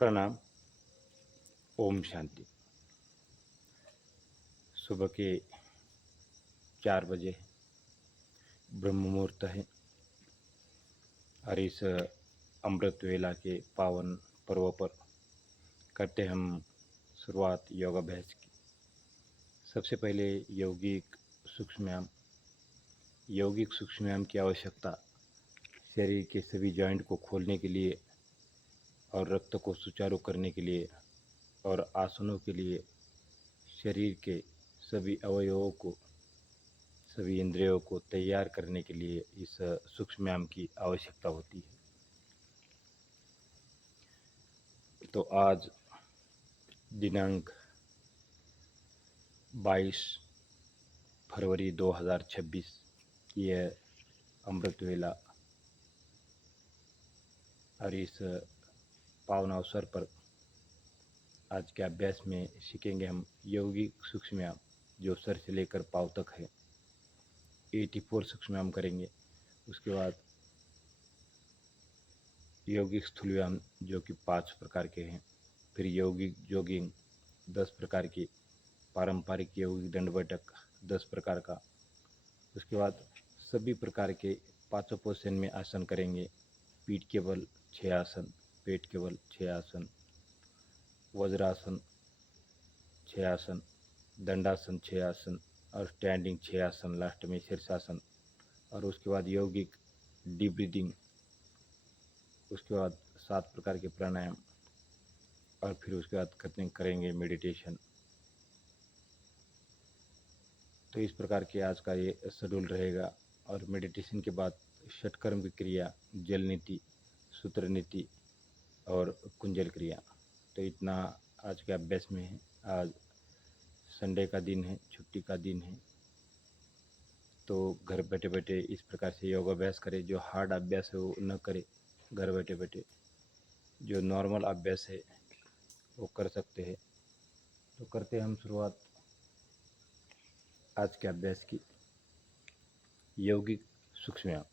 प्रणाम। ओम शांति। सुबह के 4 बजे ब्रह्म मुहूर्त है और इस अमृत वेला के पावन पर्व पर करते हम शुरुआत योगाभ्यास की। सबसे पहले यौगिक सूक्ष्म व्यायाम की आवश्यकता शरीर के सभी जॉइंट को खोलने के लिए और रक्त को सुचारू करने के लिए और आसनों के लिए शरीर के सभी अवयवों को, सभी इंद्रियों को तैयार करने के लिए इस सूक्ष्म व्यायाम की आवश्यकता होती है। तो आज दिनांक 22 फरवरी 2026 यह अमृत वेला और इस पावन अवसर पर आज के अभ्यास में सीखेंगे हम यौगिक सूक्ष्म व्यायाम, जो सर से लेकर पाँव तक है। 84 सूक्ष्म व्यायाम करेंगे। उसके बाद यौगिक स्थूल व्यायाम जो कि 5 प्रकार के हैं। फिर यौगिक जॉगिंग 10 प्रकार की, पारंपरिक यौगिक दंड बैठक 10 प्रकार का। उसके बाद सभी प्रकार के 5 पोजीशन में आसन करेंगे। पीठ के बल 6 आसन, पेट के बल 6 आसन, वज्रासन 6 आसन, दंडासन 6 आसन और स्टैंडिंग 6 आसन, लास्ट में शीर्षासन। और उसके बाद यौगिक डीप ब्रीदिंग, उसके बाद 7 प्रकार के प्राणायाम और फिर उसके बाद करेंगे मेडिटेशन। तो इस प्रकार के आज का ये शेड्यूल रहेगा। और मेडिटेशन के बाद षटकर्म की क्रिया, जल नीति, सूत्र नीति और कुंजल क्रिया। तो इतना आज के अभ्यास में है। आज संडे का दिन है, छुट्टी का दिन है, तो घर बैठे बैठे इस प्रकार से योगाभ्यास करें। जो हार्ड अभ्यास है वो न करें, घर बैठे बैठे जो नॉर्मल अभ्यास है वो कर सकते हैं। तो करते हैं हम शुरुआत आज के अभ्यास की। यौगिक सूक्ष्म व्यायाम।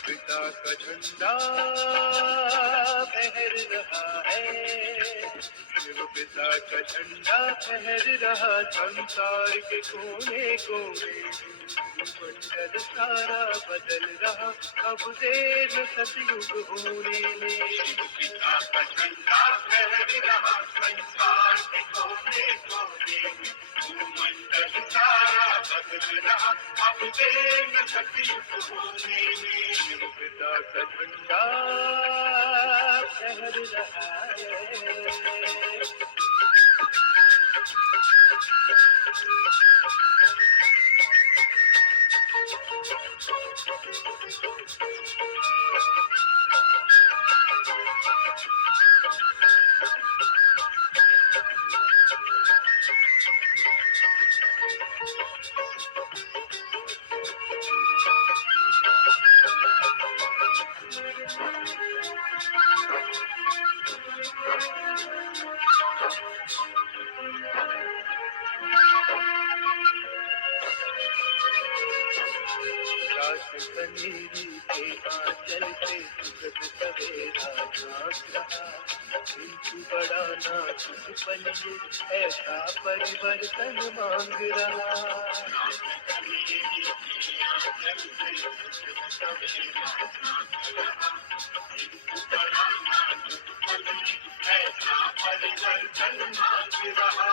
पिता का झंडा फहर रहा है, शिव पिता का झंडा फहर रहा। संसार के कोने कोने मंडल सारा बदल रहा। अब देर सतयुग होने में। शिव पिता का झंडा फहर रहा, संसार के कोने कोने मंडल सारा बदल रहा। अब देर सतयुग होने में। शिव पिता का झंडा फहर रहा है। कनेरी के आंचल से सुगत सवेरा झांक रहा। किंतु बड़ा नाजुक पलिए ऐसा परिवर्तन मांग रहा। ऐसा परिवर्तन मांग रहा।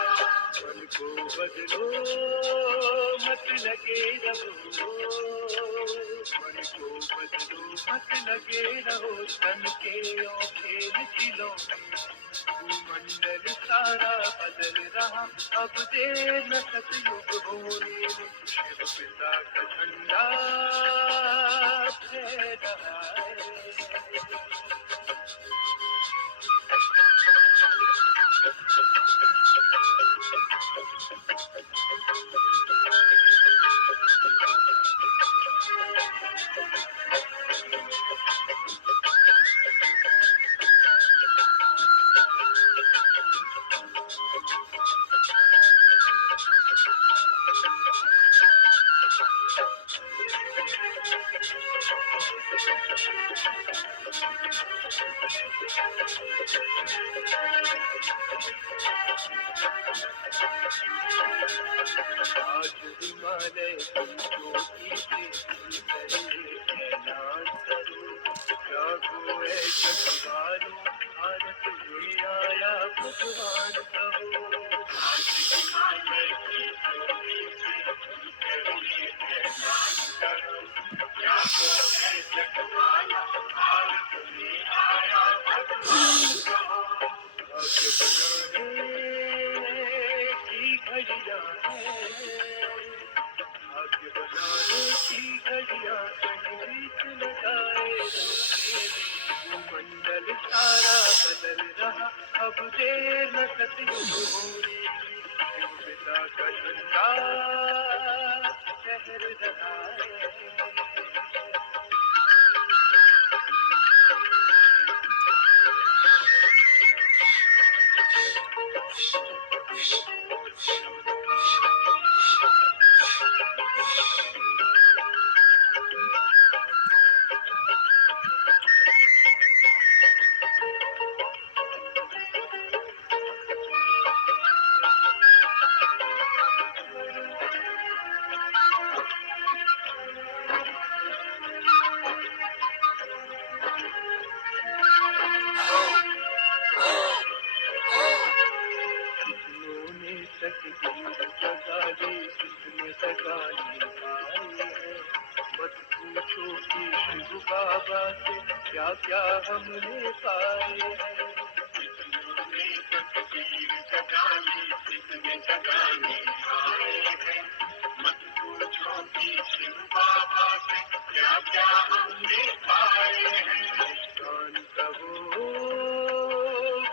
मन को बदलो मत लगे रहो, मन को बदलो मत लगे रहो। तन के और खेल खिलौने मंडल सारा बदल रहा। अब देर न सतयुग होने में। शिव पिता का झंडा फहर रहा है। आज हिमालय की चोटी से पहले ऐलान करो, जागो ऐ जग वालों, भारत में आया भगवान कहो। आज हिमालय की चोटी से पहले ऐलान करो, जागो ऐ जग वालों, भारत में आया भगवान कहो। भाग्य बनाने की घड़ियां हैं, भाग्य बनाने की घड़ियां कहीं बीत न जाए तो मंडल सारा बदल रहा, अब देर न सतयुग होने में, युग पिता का झंडा लहर रहा है। कितनों ने तकदीर जगा ली, किसने जगा ली पाई है, मत पूछो कि शिव बाबा से क्या क्या हमने पाए हैं। कितनों ने तकदीर जगा ली, किसने जगा ली पाए हैं, मत पूछो कि शिव बाबा से क्या क्या हमने पाए हैं। कान का वो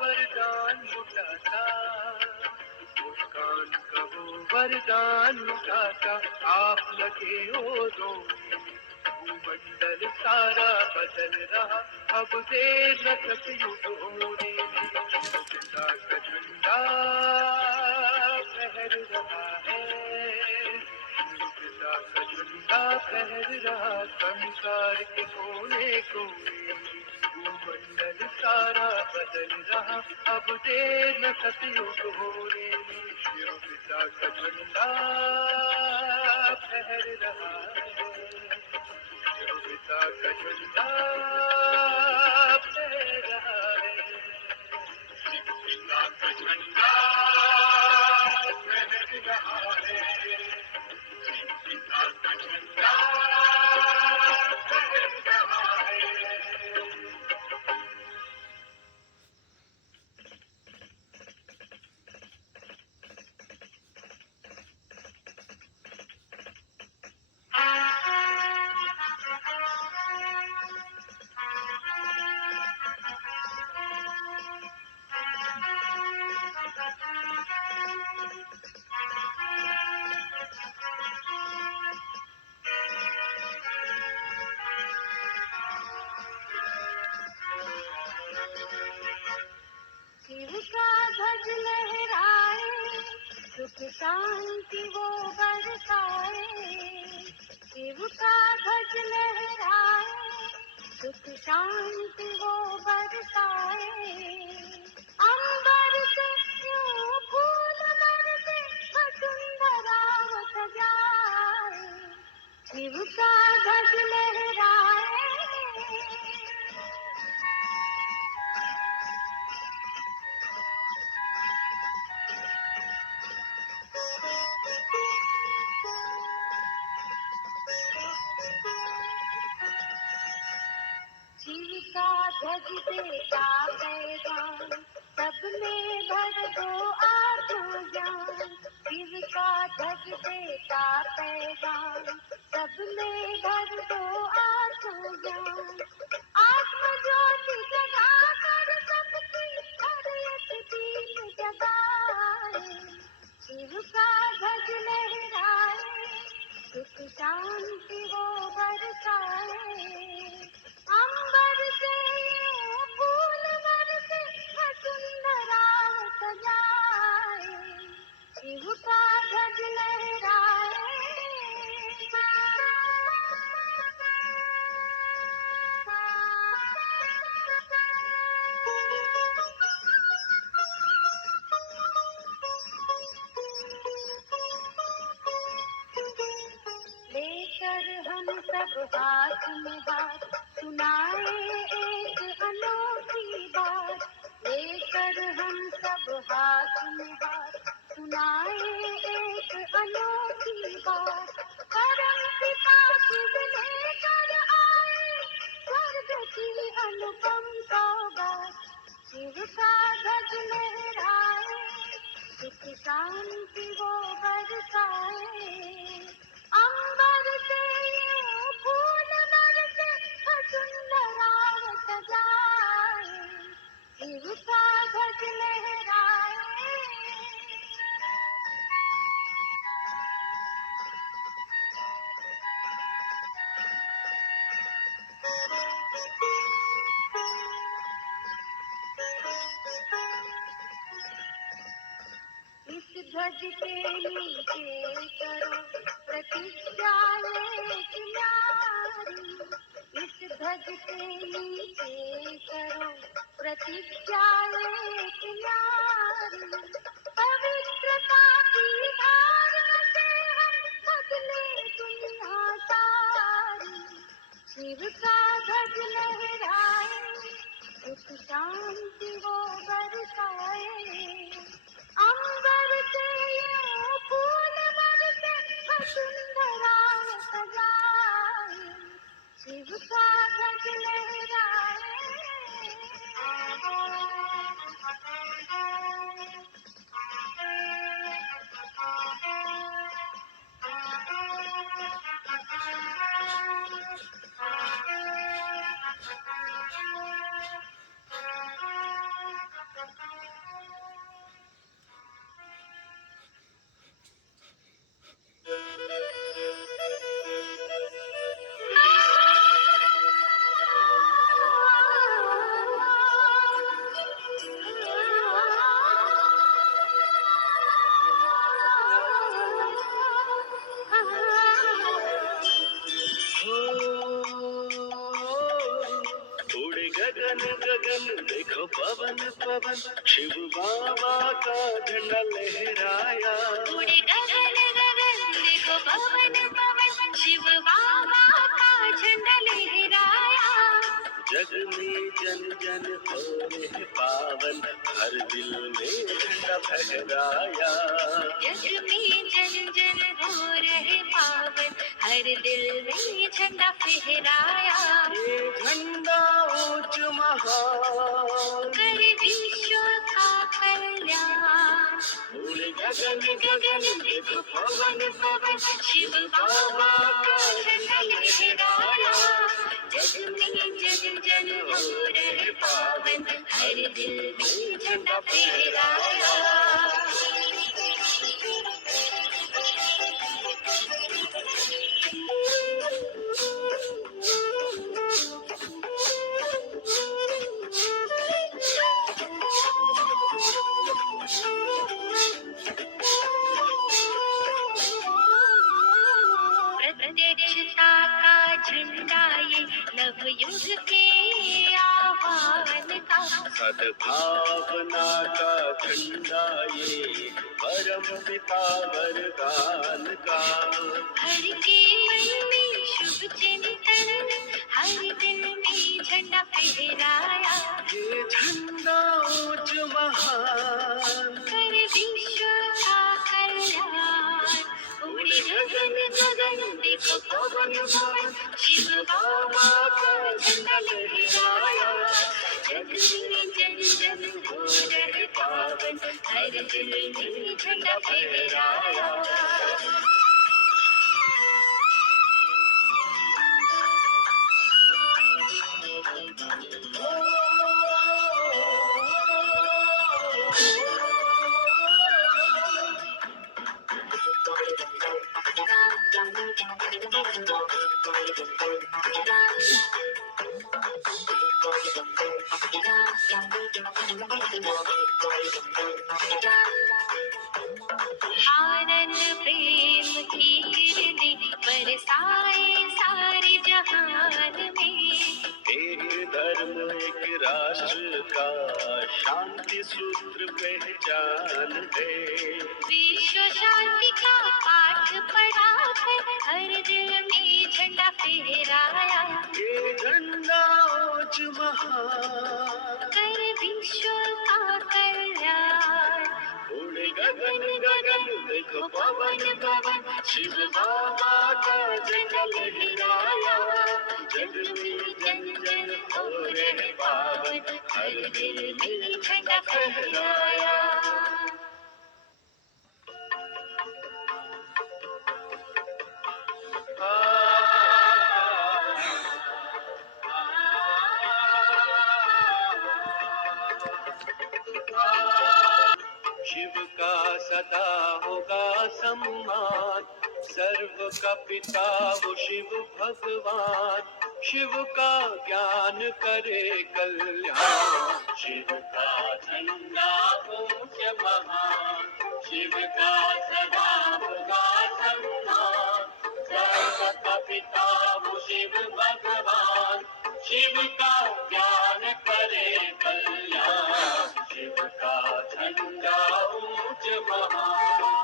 वरदान लुटा था, मुस्कान का वो वरदान लुटा था, आप लगे ओ रोने में, भूमंडल सारा बदल रहा, अब देर न सतयुग होने में, पिता का झंडा फहर रहा है, पिता का झंडा फहर रहा, संसार के कोने कोने में, भूमंडल सारा बदल रहा, अब देर न सतयुग होने में, शिव पिता का झंडा फहर रहा है, शिव पिता का झंडा फहर रहा है, शिव पिता का झंडा फहर रहा है, शिव पिता का झंडा फहर रहा है। शिव का ध्वज लहराए, सुख शांति वो बरसाए। शिव का ध्वज लहराए, सुख शांति वो बरसाए। अंबर से यूं फूल बरसे, वसुंधरा वो सजाए। शिव का ध्वज लहराए। शिव का ध्वज देता पैगाम, सब में भर दो आत्मा ज्ञान। शिव का ध्वज देता पैगाम, सब में भर दो आत्मा ज्ञान। आत्म ज्योति जगा कर सबकी हर एक दीप जगाए। शिव का ध्वज लहराए, सुख शांति वो बरसाए। अंबर से यूं फूल बरसे, वसुंधरा सजाए। शिव का ध्वज लहराए। सब हाथ में हाथ सुनाए एक अनोखी बात, लेकर हम सब हाथ में हाथ सुनाए एक अनोखी बात। परम पिता शिव लेकर आए स्वर्ग की अनुपम सौगात, शिव का ध्वज लहराए सुख शांति वो बरसाए। अंबर से ये फूल बरसे वसुंधराव सजाए, शिव का ध्वज लहराए। इस ध्वज के नीचे करो प्रतीक्षा एक न्यारी, इस ध्वज के नीचे करो प्रतीक्षा एक न्यारी। पवित्रता की धार से हम बदले दुनिया सारी, शिव का ध्वज लहराए सुख शांति वो बरसाए। अंबर से ये फूल बरसे वसुंधरा सजाए, शिव का ध्वज लहराए। उड़े गगन गगन देखो पवन पवन, शिव बाबा का झंडा लहराया। उड़े गगन गगन देखो पवन पवन, शिव बाबा का झंडा लहराया। जग में जन जन हो रहे पावन, हर दिल में झंडा फहराया। जग में जन जन हो रहे पावन, हर दिल में झंडा फहराया। ये झंडा ऊंच महान, कर विश्व का कल्याण। उड़े गगन गगन देखो पवन पवन, शिव बाबा का झंडा लहराया। जग में जन जन हो रहे पावन, हर दिल में झंडा फहराया। प्रत्यक्षता का झंडा ये नवयुग के आह्वान का, सद्भावना का झंडा ये परम पिता वरदान का। हर के मन में शुभ चिंतन, हर दिल में झंडा फहराया। ये झंडा ऊंच महान, कर विश्व का कल्याण। उड़े गगन गगन देखो पवन पवन, शिव बाबा का झंडा लहराया। जग में जन जन हो रहे पावन, हर दिल में झंडा फहराया। आनंद प्रेम की किरणें बरसाए सारे जहान में। एक धर्म एक राष्ट्र का शांति सूत्र पहचान है। विश्व शांति का पाठ पढ़ा कर हर दिल में झंडा फहराया, ये झंडा ऊंच महान, कर विश्व का कल्याण। उड़े गगन गगन देखो पवन पवन, शिव बाबा का झंडा लहराया। जग में जन जन हो रहे पावन, हर दिल में झंडा फहराया। शिव का सदा होगा सम्मान, सर्व का पिता वो शिव भगवान। शिव का ज्ञान करे कल्याण, शिव का झंडा ऊंच महान। शिव का सदा होगा सम्मान, सर्व का पिता वो शिव भगवान। शिव का ज्ञान करे कल्याण, शिव का झंडा ऊंच महान।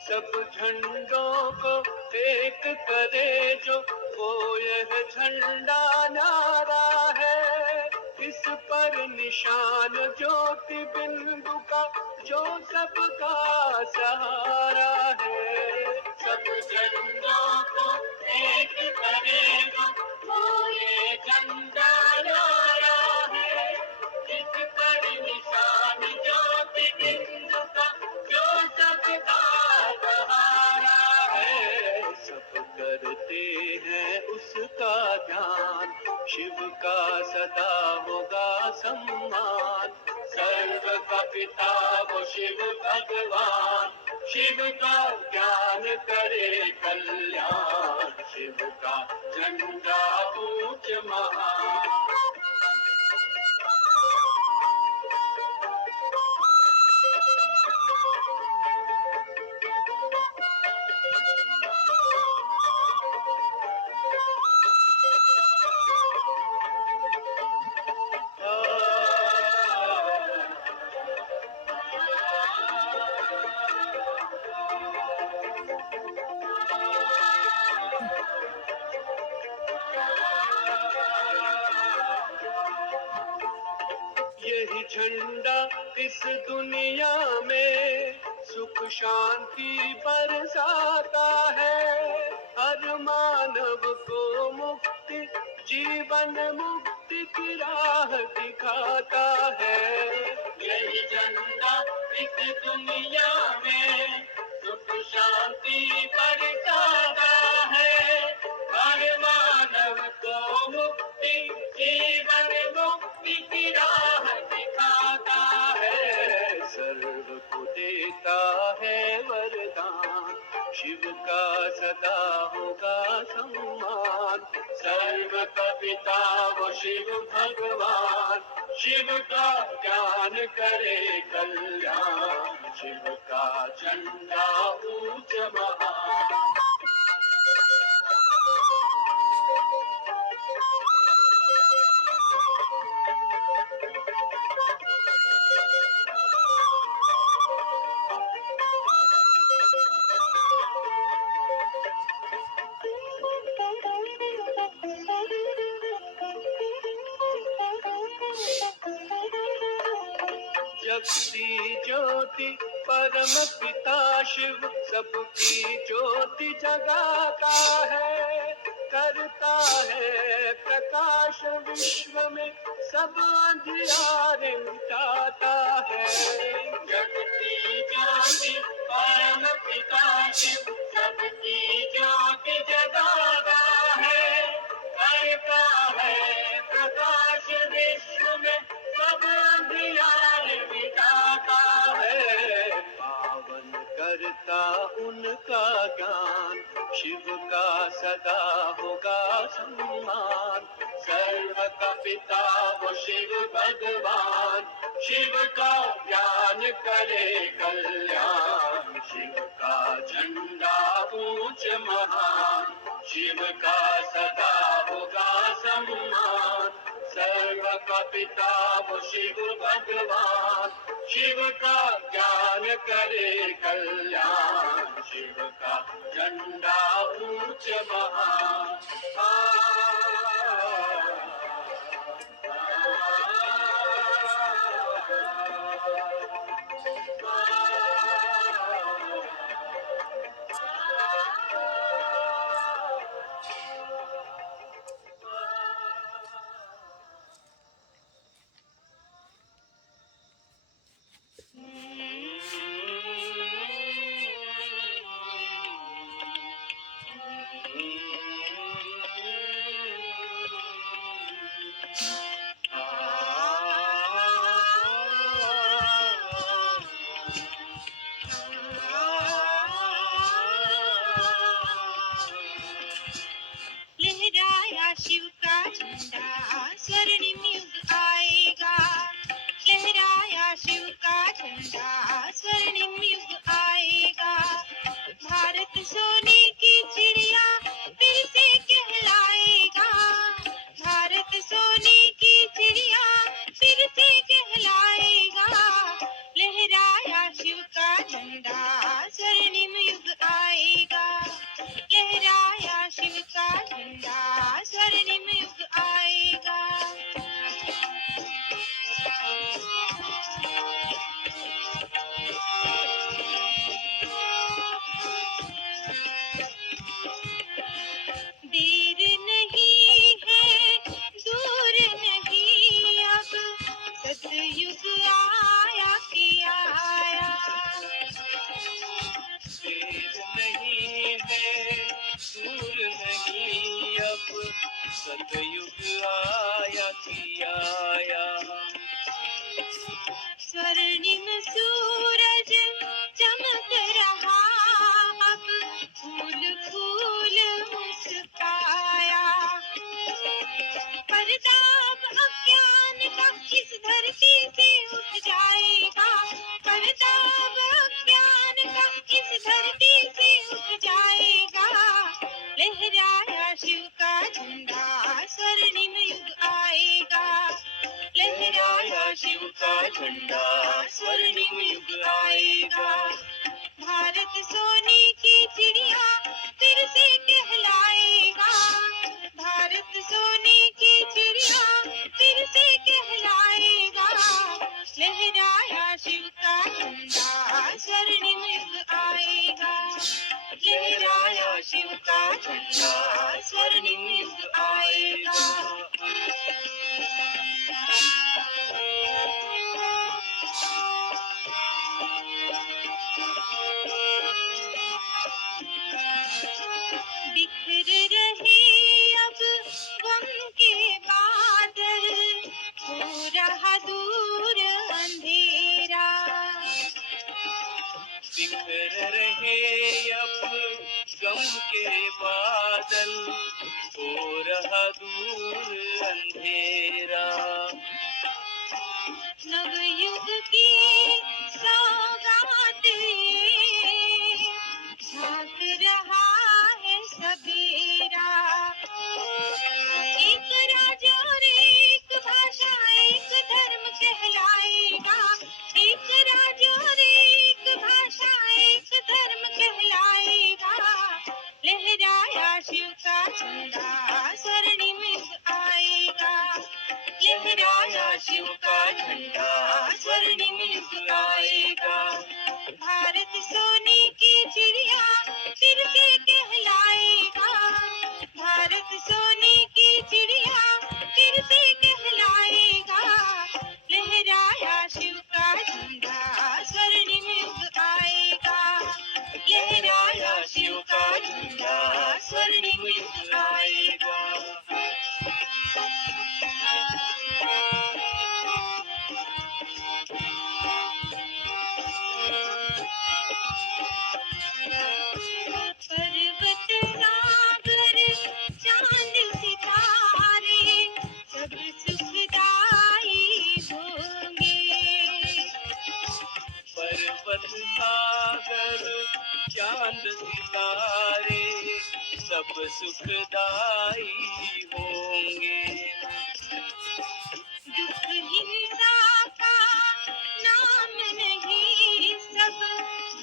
सब झंडों को एक करे जो, वो यह झंडा न्यारा है। इस पर निशान ज्योति बिंदु का, जो सबका सहारा है। सब झंडों को एक करे जो, वो ये झंडा न्यारा है। इस पर निशान ज्योति बिंदु का, जो सबका सहारा है। सब करते हैं उसका ध्यान, शिव का सदा होगा सम्मान। सर्व का पिता वो शिव भगवान, शिव का ज्ञान करे कल्याण। शिव का झंडा ऊंच महान। यही झंडा इस दुनिया में सुख शांति बरसाता है। हर मानव को मुक्ति, जीवन मुक्ति की राह दिखाता है। यही झंडा इस दुनिया में सुख शांति बरसाता है। हर मानव को मुक्ति, जीवन मुक्ति की राह दिखाता है। सर्व को देता है वरदान, शिव का सदा होगा सम्मान। सर्व का पिता वो शिव भगवान, शिव का ज्ञान करे कल्याण। शिव का झंडा ऊंच महान। जगती ज्योति परम पिता शिव, सबकी ज्योति जगाता है। करता है प्रकाश विश्व में, सब अंधियारे मिटाता है। जगती ज्योति परम पिता शिव, सबकी ज्योति जगाता है। करता है प्रकाश विश्व में, सब अंधियारे मिटाता है। पावन करता उनका ज्ञान, शिव का सदा होगा सम्मान। सर्व का पिता वो शिव भगवान, शिव का ज्ञान करे कल्याण, शिव का झंडा ऊंच महान, शिव का सदा होगा सम्मान, सर्व का पिता वो शिव भगवान, शिव का ज्ञान करे कल्याण, शिव का झंडा ऊंच महान। लहराया शिव का झंडा स्वर्णिम युग आएगा, लहराया शिव का झंडा स्वर्णिम युग आएगा, भारत सोने की चिड़िया फिर से कहलाएगा, भारत सोने की चिड़िया फिर से कहलाएगा, लहराया शिव का झंडा स्वर्णिम युग आएगा, लहराया शिव का झंडा स्वर्णिम युग आएगा। देर नहीं है, दूर नहीं अब, सतयुग आया कि आया, देर नहीं है, दूर नहीं अब, सतयुग आया कि आया, स्वर्णिम सूरज चमक रहा अब, फूल फूल मुस्काया, परताप अज्ञान का इस धरती से उठ जाएगा, परताप अज्ञान का इस धरती से उठ जाएगा, लहराया शिव का झंडा स्वर्णिम युग आएगा, लहराया शिव का झंडा स्वर्णिम युग आएगा, भारत सोने की चिड़िया फिर से कहलाएगा, भारत सोने की चिड़िया फिर से कहलाएगा, लहराया शिव का झंडा स्वर्णिम युग आएगा, लहराया शिव का झंडा स्वर्णिम युग आएगा। बिखर रहे अब गम के बादल, हो रहा दूर अंधेरा, बिखर रहे अब गम के बादल, हो रहा दूर अंधेरा, नवयुग की सौगात ये झांक रहा है सबेरा, एक राजा और एक भाषा एक धर्म कहलाएगा, एक राजा और एक भाषा एक धर्म कहलाएगा, लहराया शिव का झंडा स्वर्णिम युग आएगा, लहराया शिव का झंडा स्वर्णिम युग आएगा, भारत सोने की चिड़िया फिर से कहलाएगा, भारत सोने की चिड़िया फिर से कहलाएगा, लहराया शिव का झंडा स्वर्णिम युग आएगा, लहराया शिव का झंडा स्वर्णिम युग आएगा। सुखदाई होंगे। दुख हिंसा का नाम नहीं, सब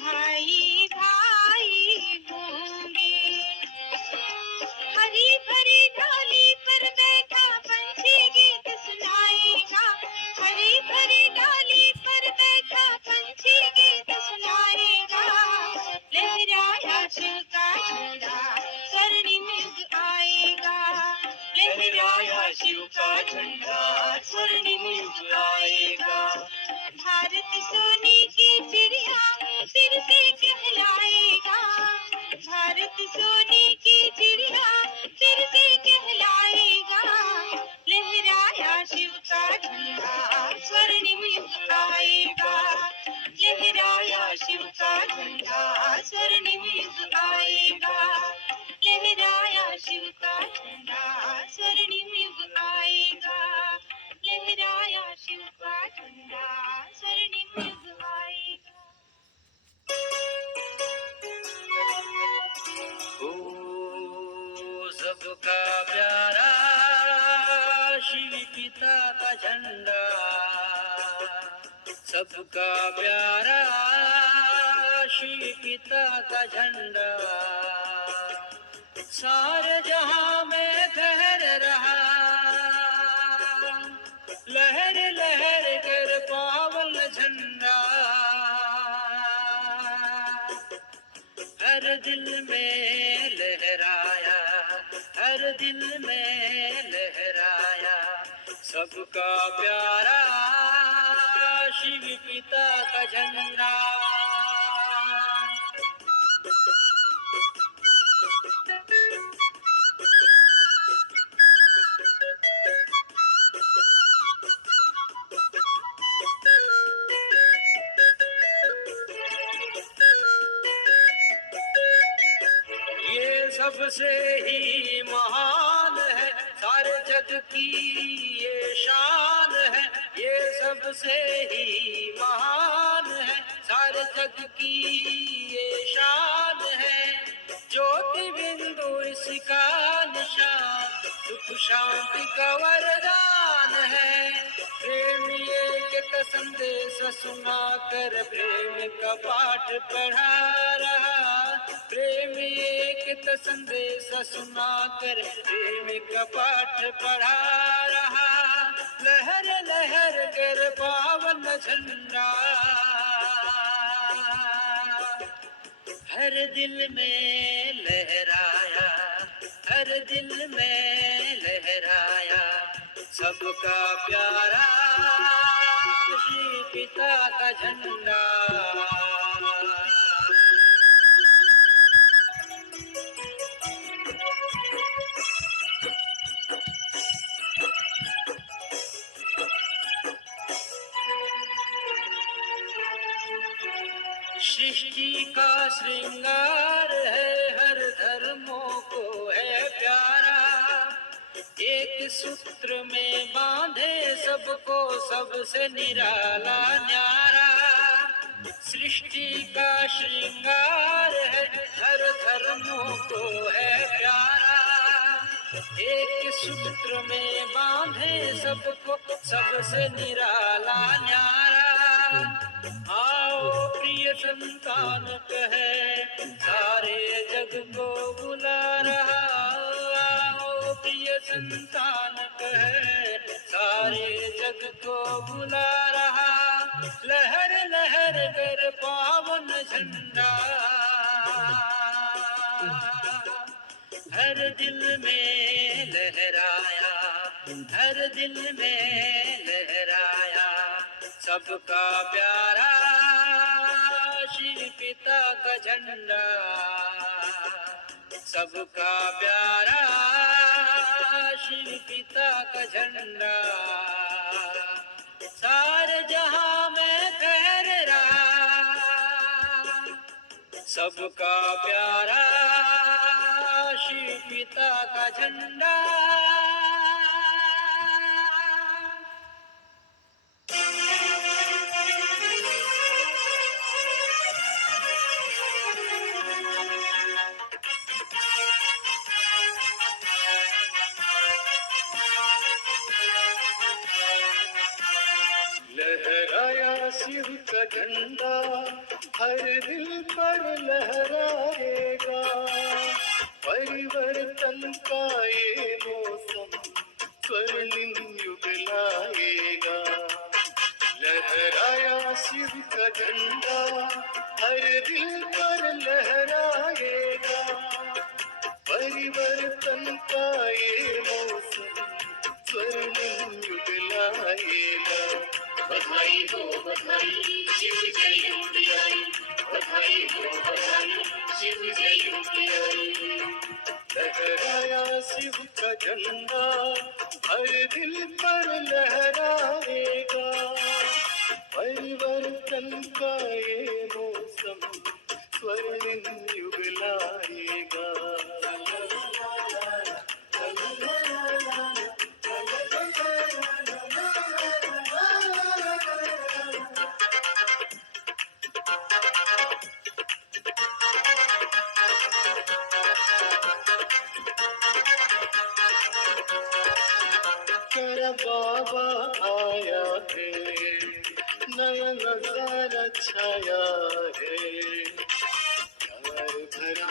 भाई भाई होंगे। हरी भरी डाली पर बैठा पंछी गीत सुनाएगा, हरी भरी डाली पर बैठा पंछी गीत सुनाएगा। लहराया शिव का झंडा, स्वर्णिम युग आएगा। लहराया शिव का झंडा, स्वर्णिम युग आएगा। भारत सोने की चिड़िया फिर से कहलाएगा, भारत सोने की चिड़िया फिर से कहलाएगा। लहराया शिव का झंडा, स्वर्णिम युग आएगा। लहराया शिव का झंडा, स्वर्णिम युग आएगा। लहराया शिव का झंडा, स्वर्णिम युग आएगा। लहराया शिव का झंडा, स्वर्णिम युग आएगा। ओ सबका प्यारा शिव पिता का झंडा, सबका प्यारा शिव पिता का झंडा, सारे जहां में फहर रहा। लहर लहर कर पावन झंडा, हर दिल में लहराया, हर दिल में लहराया। सबका प्यारा शिव पिता का झंडा। ये सबसे ही महान है, सारे जग की ये शान है। ये सबसे ही महान है, सारे जग की ये शान है। ज्योति बिंदु इसका निशान, सुख शांति का वरदान है। प्रेम एक संदेश सुना कर प्रेम का पाठ पढ़ा रहा। प्रेम एक संदेश सुना कर प्रेम का पाठ पढ़ा रहा। लहर लहर कर पावन झंडा, हर दिल में लहराया, हर दिल में लहराया। सबका प्यारा श्री पिता का झंडा। सृष्टि का श्रृंगार है, हर धर्मों को है प्यारा। एक सूत्र में बांधे सबको, सबसे निराला न्यारा। सृष्टि का श्रृंगार है, हर धर्मों को है प्यारा। एक सूत्र में बांधे सबको, सबसे निराला न्यारा। आओ प्रिय संतान कहे, सारे जग को बुला रहा। आओ प्रिय संतान कहे, सारे जग को बुला रहा। लहर लहर कर पावन झंडा, हर दिल में लहराया, हर दिल में लहराया। सबका प्यारा शिव पिता का झंडा, सबका प्यारा शिव पिता का झंडा। सारे जहां में फहर रहा, सबका प्यारा शिव पिता का झंडा। शिव का झंडा हर दिल पर लहराएगा। परिवर्तन का ये मौसम स्वर्णिम युग लाएगा। लहराया शिव का झंडा हर दिल पर लहराएगा। परिवर्तन का ये मौसम स्वर्णिम युग लाएगा। बधाई हो बधाई शिव जयंती आई। बधाई हो बधाई शिव जयंती आई। लहराया शिव का झंडा हर दिल पर लहराएगा। परिवर्तन का ये मौसम स्वर्णिम युग लाएगा। तेरा बाबा आया है, नया नजारा छाया है। प्यार भरा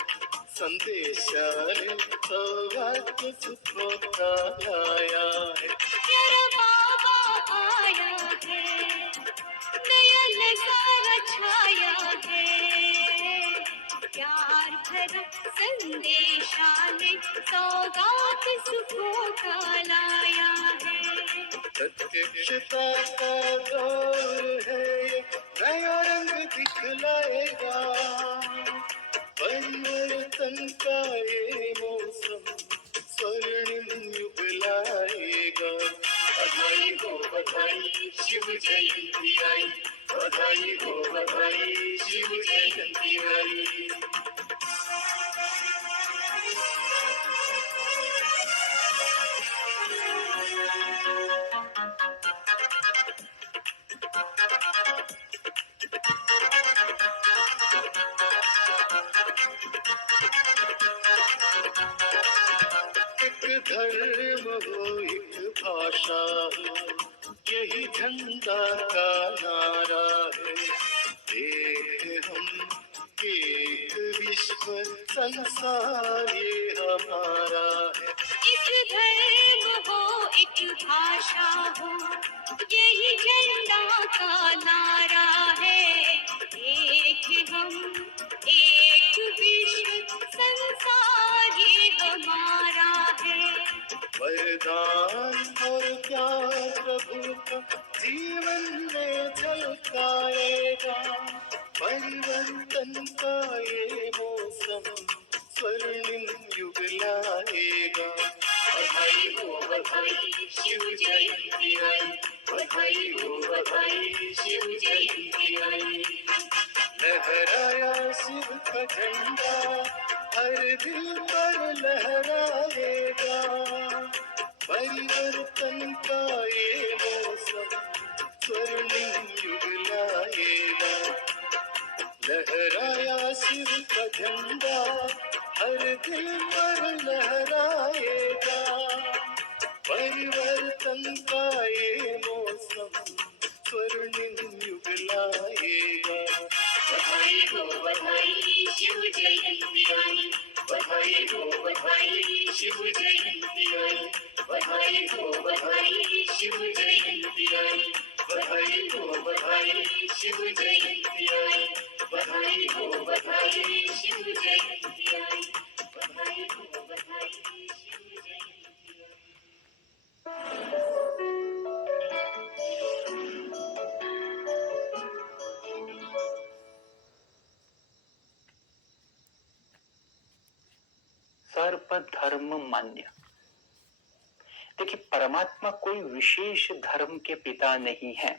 संदेशा है, सौगात सुखों का लाया है। तेरा बाबा आया है, नया नजारा छाया है। प्यार भरा संदेशा ने सौगात सुखों का लाया है। प्रत्यक्षता का दौर है, नया रंग दिखलाएगा। परिवर्तन का ये मौसम स्वर्णिम युग लाएगा। बधाई हो बधाई शिव जयंती आई। बधाई हो बधाई शिव जयंती आई। एक धर्म हो एक भाषा हो, यही झंडा का नारा है। एक हम एक विश्व संसार ये हमारा है। एक धर्म हो एक भाषा हो, यही झंडा का नारा है। एक हम एक विश्व संसार ये हमारा है। वरदान और प्यार प्रभु का जीवन में झलकाएगा। परिवर्तन का ये मौसम स्वर्णिम युग लाएगा। बधाई हो बधाई शिव जयंती आई। बधाई हो बधाई शिव जयंती आई। लहराया शिव का झंडा हर दिल पर लहराएगा। परिवर्तन का ये मौसम स्वर्णिम युग लाएगा। लहराया शिव का झंडा हर दिल पर लहराएगा। परिवर्तन का ये मौसम स्वर्णिम युग लाएगा। बधाई हो बधाई शिव जयंती आई। बधाई हो बधाई शिव जयंती आई। बधाई हो बधाई शिव जयंती आई। बधाई हो बधाई शिव जयंती आई। बधाई हो बधाई शिव जयंती आई। बधाई हो बधाई शिव जयंती आई। सर्वधर्म मान्य। देखिए, परमात्मा कोई विशेष धर्म के पिता नहीं है,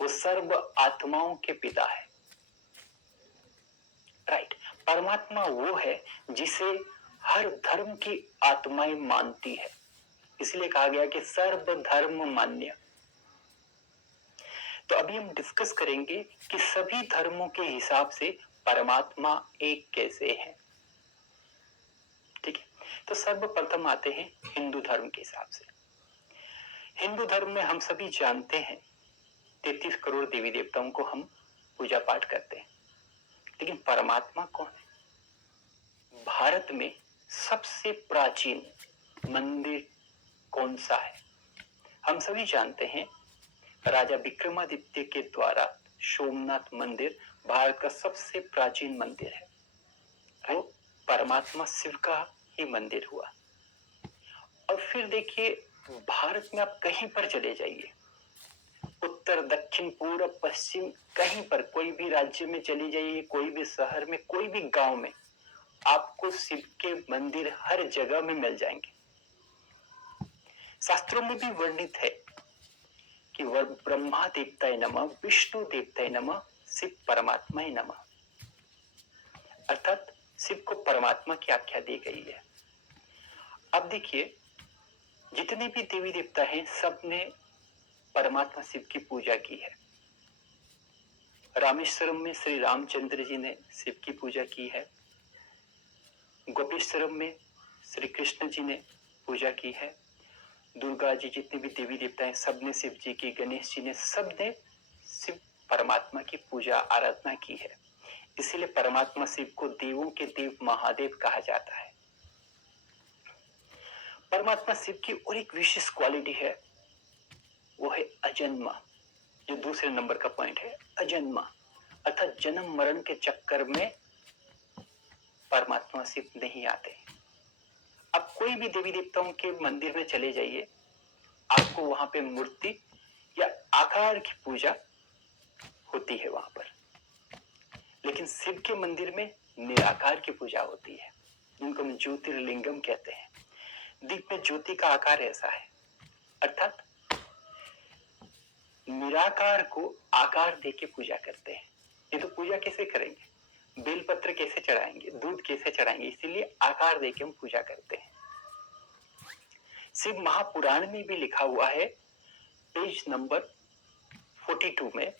वो सर्व आत्माओं के पिता है। राइट। परमात्मा वो है जिसे हर धर्म की आत्माएं मानती है, इसलिए कहा गया कि सर्वधर्म मान्य। तो अभी हम डिस्कस करेंगे कि सभी धर्मों के हिसाब से परमात्मा एक कैसे है। ठीक है, तो सर्वप्रथम आते हैं हिंदू धर्म के हिसाब से। हिंदू धर्म में हम सभी जानते हैं 33 करोड़ देवी देवताओं को हम पूजा पाठ करते हैं, लेकिन परमात्मा कौन है? भारत में सबसे प्राचीन मंदिर कौन सा है? हम सभी जानते हैं राजा विक्रमादित्य के द्वारा सोमनाथ मंदिर भारत का सबसे प्राचीन मंदिर है। वो परमात्मा शिव का ही मंदिर हुआ। और फिर देखिए, भारत में आप कहीं पर चले जाइए, उत्तर दक्षिण पूर्व पश्चिम, कहीं पर कोई भी राज्य में चले जाइए, कोई भी शहर में, कोई भी गांव में, आपको शिव के मंदिर हर जगह में मिल जाएंगे। शास्त्रों में भी वर्णित है कि ब्रह्मा देवताय नमः, विष्णु देवताय नमः, शिव परमात्मा नमः। अर्थात शिव को परमात्मा की आख्या दी गई है। अब देखिए, जितने भी देवी देवता हैं, सब ने परमात्मा शिव की पूजा की है। रामेश्वरम में श्री रामचंद्र जी ने शिव की पूजा की है। गोपेश्वरम में श्री कृष्ण जी ने पूजा की है। दुर्गा जी, जितने भी देवी देवता हैं, सब ने शिव जी की, गणेश जी ने, सब ने शिव परमात्मा की पूजा आराधना की है। इसीलिए परमात्मा शिव को देवों के देव महादेव कहा जाता है। परमात्मा शिव की और एक विशेष क्वालिटी है, वो है अजन्मा। जो दूसरे नंबर का पॉइंट है, अजन्मा, अर्थात जन्म मरण के चक्कर में परमात्मा शिव नहीं आते। अब कोई भी देवी देवताओं के मंदिर में चले जाइए, आपको वहां पे मूर्ति या आकार की पूजा होती है वहां पर, लेकिन शिव के मंदिर में निराकार की पूजा होती है, जिनको हम ज्योतिर्लिंगम कहते हैं। दीप में ज्योति का आकार ऐसा है, अर्थात निराकार को आकार देके पूजा करते हैं। ये तो पूजा कैसे करेंगे, बेलपत्र कैसे चढ़ाएंगे, दूध कैसे चढ़ाएंगे, इसीलिए आकार देके हम पूजा करते हैं। शिव महापुराण में भी लिखा हुआ है, पेज नंबर 42 में,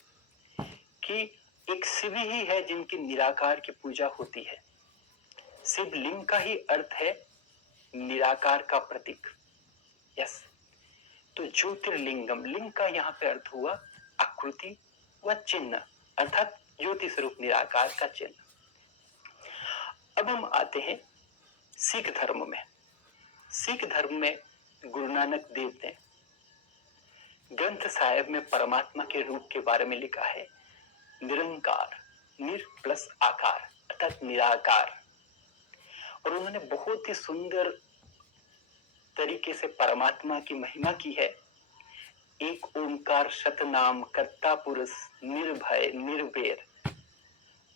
कि एक शिव ही है जिनकी निराकार की पूजा होती है। शिवलिंग का ही अर्थ है निराकार का प्रतीक। यस, तो ज्योतिर्लिंगम, लिंग का यहाँ पे अर्थ हुआ आकृति व चिन्ह, अर्थात ज्योति स्वरूप निराकार का चिन्ह। अब हम आते हैं सिख धर्म में। सिख धर्म में गुरु नानक देव ने ग्रंथ साहिब में परमात्मा के रूप के बारे में लिखा है, निरंकार, निर प्लस आकार, अर्थात निराकार। और उन्होंने बहुत ही सुंदर तरीके से परमात्मा की महिमा की है। एक ओंकार सतनाम कर्ता पुरुष निर्भय निर्वैर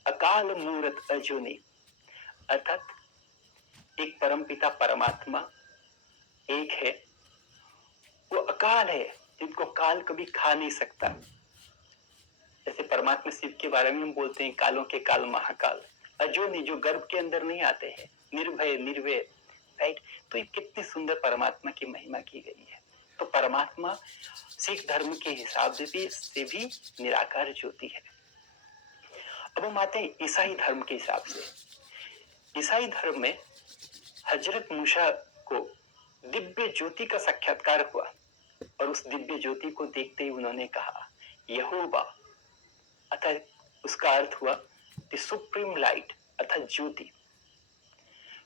अकाल मूरत अजूनी, अर्थात एक परमपिता परमात्मा एक है, वो अकाल है, जिनको काल कभी खा नहीं सकता। जैसे परमात्मा शिव के बारे में हम बोलते हैं, कालों के काल महाकाल, अजूनी, जो गर्भ के अंदर नहीं आते हैं, निर्भय निर्वैर, राइट। तो ये कितनी सुंदर परमात्मा की महिमा की गई है। तो परमात्मा सिख धर्म के हिसाब से भी निराकार ज्योति है। अब हम आते हैं ईसाई धर्म के हिसाब से। ईसाई धर्म में हजरत मूसा को दिव्य ज्योति का साक्षात्कार हुआ, और उस दिव्य ज्योति को देखते ही उन्होंने कहा यहोवा, अर्थात उसका अर्थ हुआ द सुप्रीम लाइट, अर्थात ज्योति।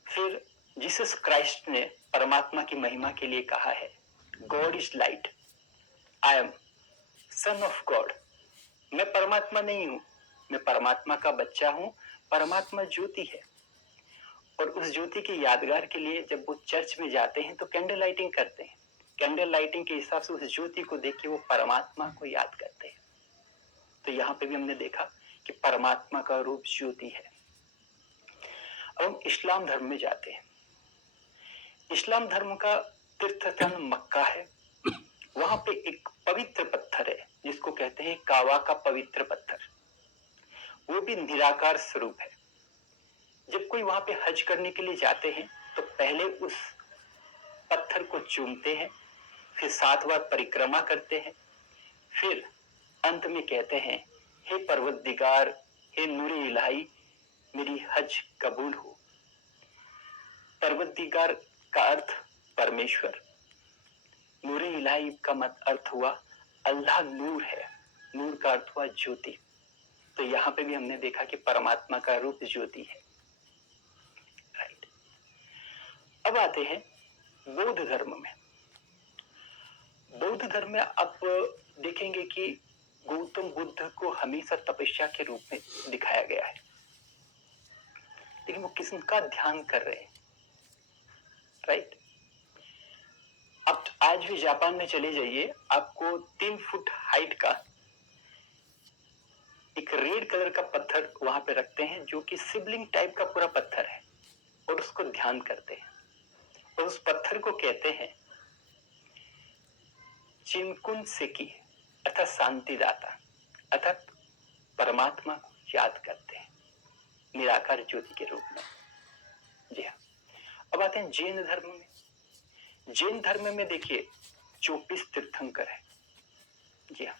फिर जीसस क्राइस्ट ने परमात्मा की महिमा के लिए कहा है, God is light, I am son of God. मैं परमात्मा नहीं हूं, मैं परमात्मा का बच्चा हूं, परमात्मा ज्योति है। और उस ज्योति की यादगार के लिए जब वो चर्च में जाते हैं तो कैंडल लाइटिंग करते हैं। कैंडल लाइटिंग के हिसाब से उस ज्योति को देख के वो परमात्मा को याद करते हैं। तो यहाँ पे भी हमने देखा कि परमात्मा का रूप ज्योति है। अब हम इस्लाम धर्म में जाते हैं। इस्लाम धर्म का तीर्थ स्थान मक्का है। वहां पे एक पवित्र पत्थर है जिसको कहते हैं कावा का पवित्र पत्थर, वो भी निराकार स्वरूप है। जब कोई वहां पे हज करने के लिए जाते हैं तो पहले उस पत्थर को चूमते हैं, फिर 7 बार परिक्रमा करते हैं, फिर अंत में कहते हैं हे परवरदिगार, हे नूरे इलाही, मेरी हज कबूल हो। परवरदिगार का अर्थ परमेश्वर, नूरे इलाही का मत अर्थ हुआ अल्लाह नूर है, नूर का अर्थ हुआ ज्योति। तो यहाँ पे भी हमने देखा कि परमात्मा का रूप ज्योति है। राइट। अब आते हैं बौद्ध धर्म में। बौद्ध धर्म में आप देखेंगे कि गौतम बुद्ध को हमेशा तपस्या के रूप में दिखाया गया है, लेकिन वो किसका ध्यान कर रहे हैं? राइट। आप आज भी जापान में चले जाइए, आपको 3 फुट हाइट का एक रेड कलर का पत्थर वहां पे रखते हैं, जो कि शिवलिंग टाइप का पूरा पत्थर है, और उसको ध्यान करते हैं, और उस पत्थर को कहते हैं चिनकुन सेकी, अर्थात शांतिदाता, अर्थात परमात्मा को याद करते हैं निराकार ज्योति के रूप में। जी हाँ। अब आते हैं जैन धर्म में। जैन धर्म में देखिए 24 तीर्थंकर है। जी हाँ।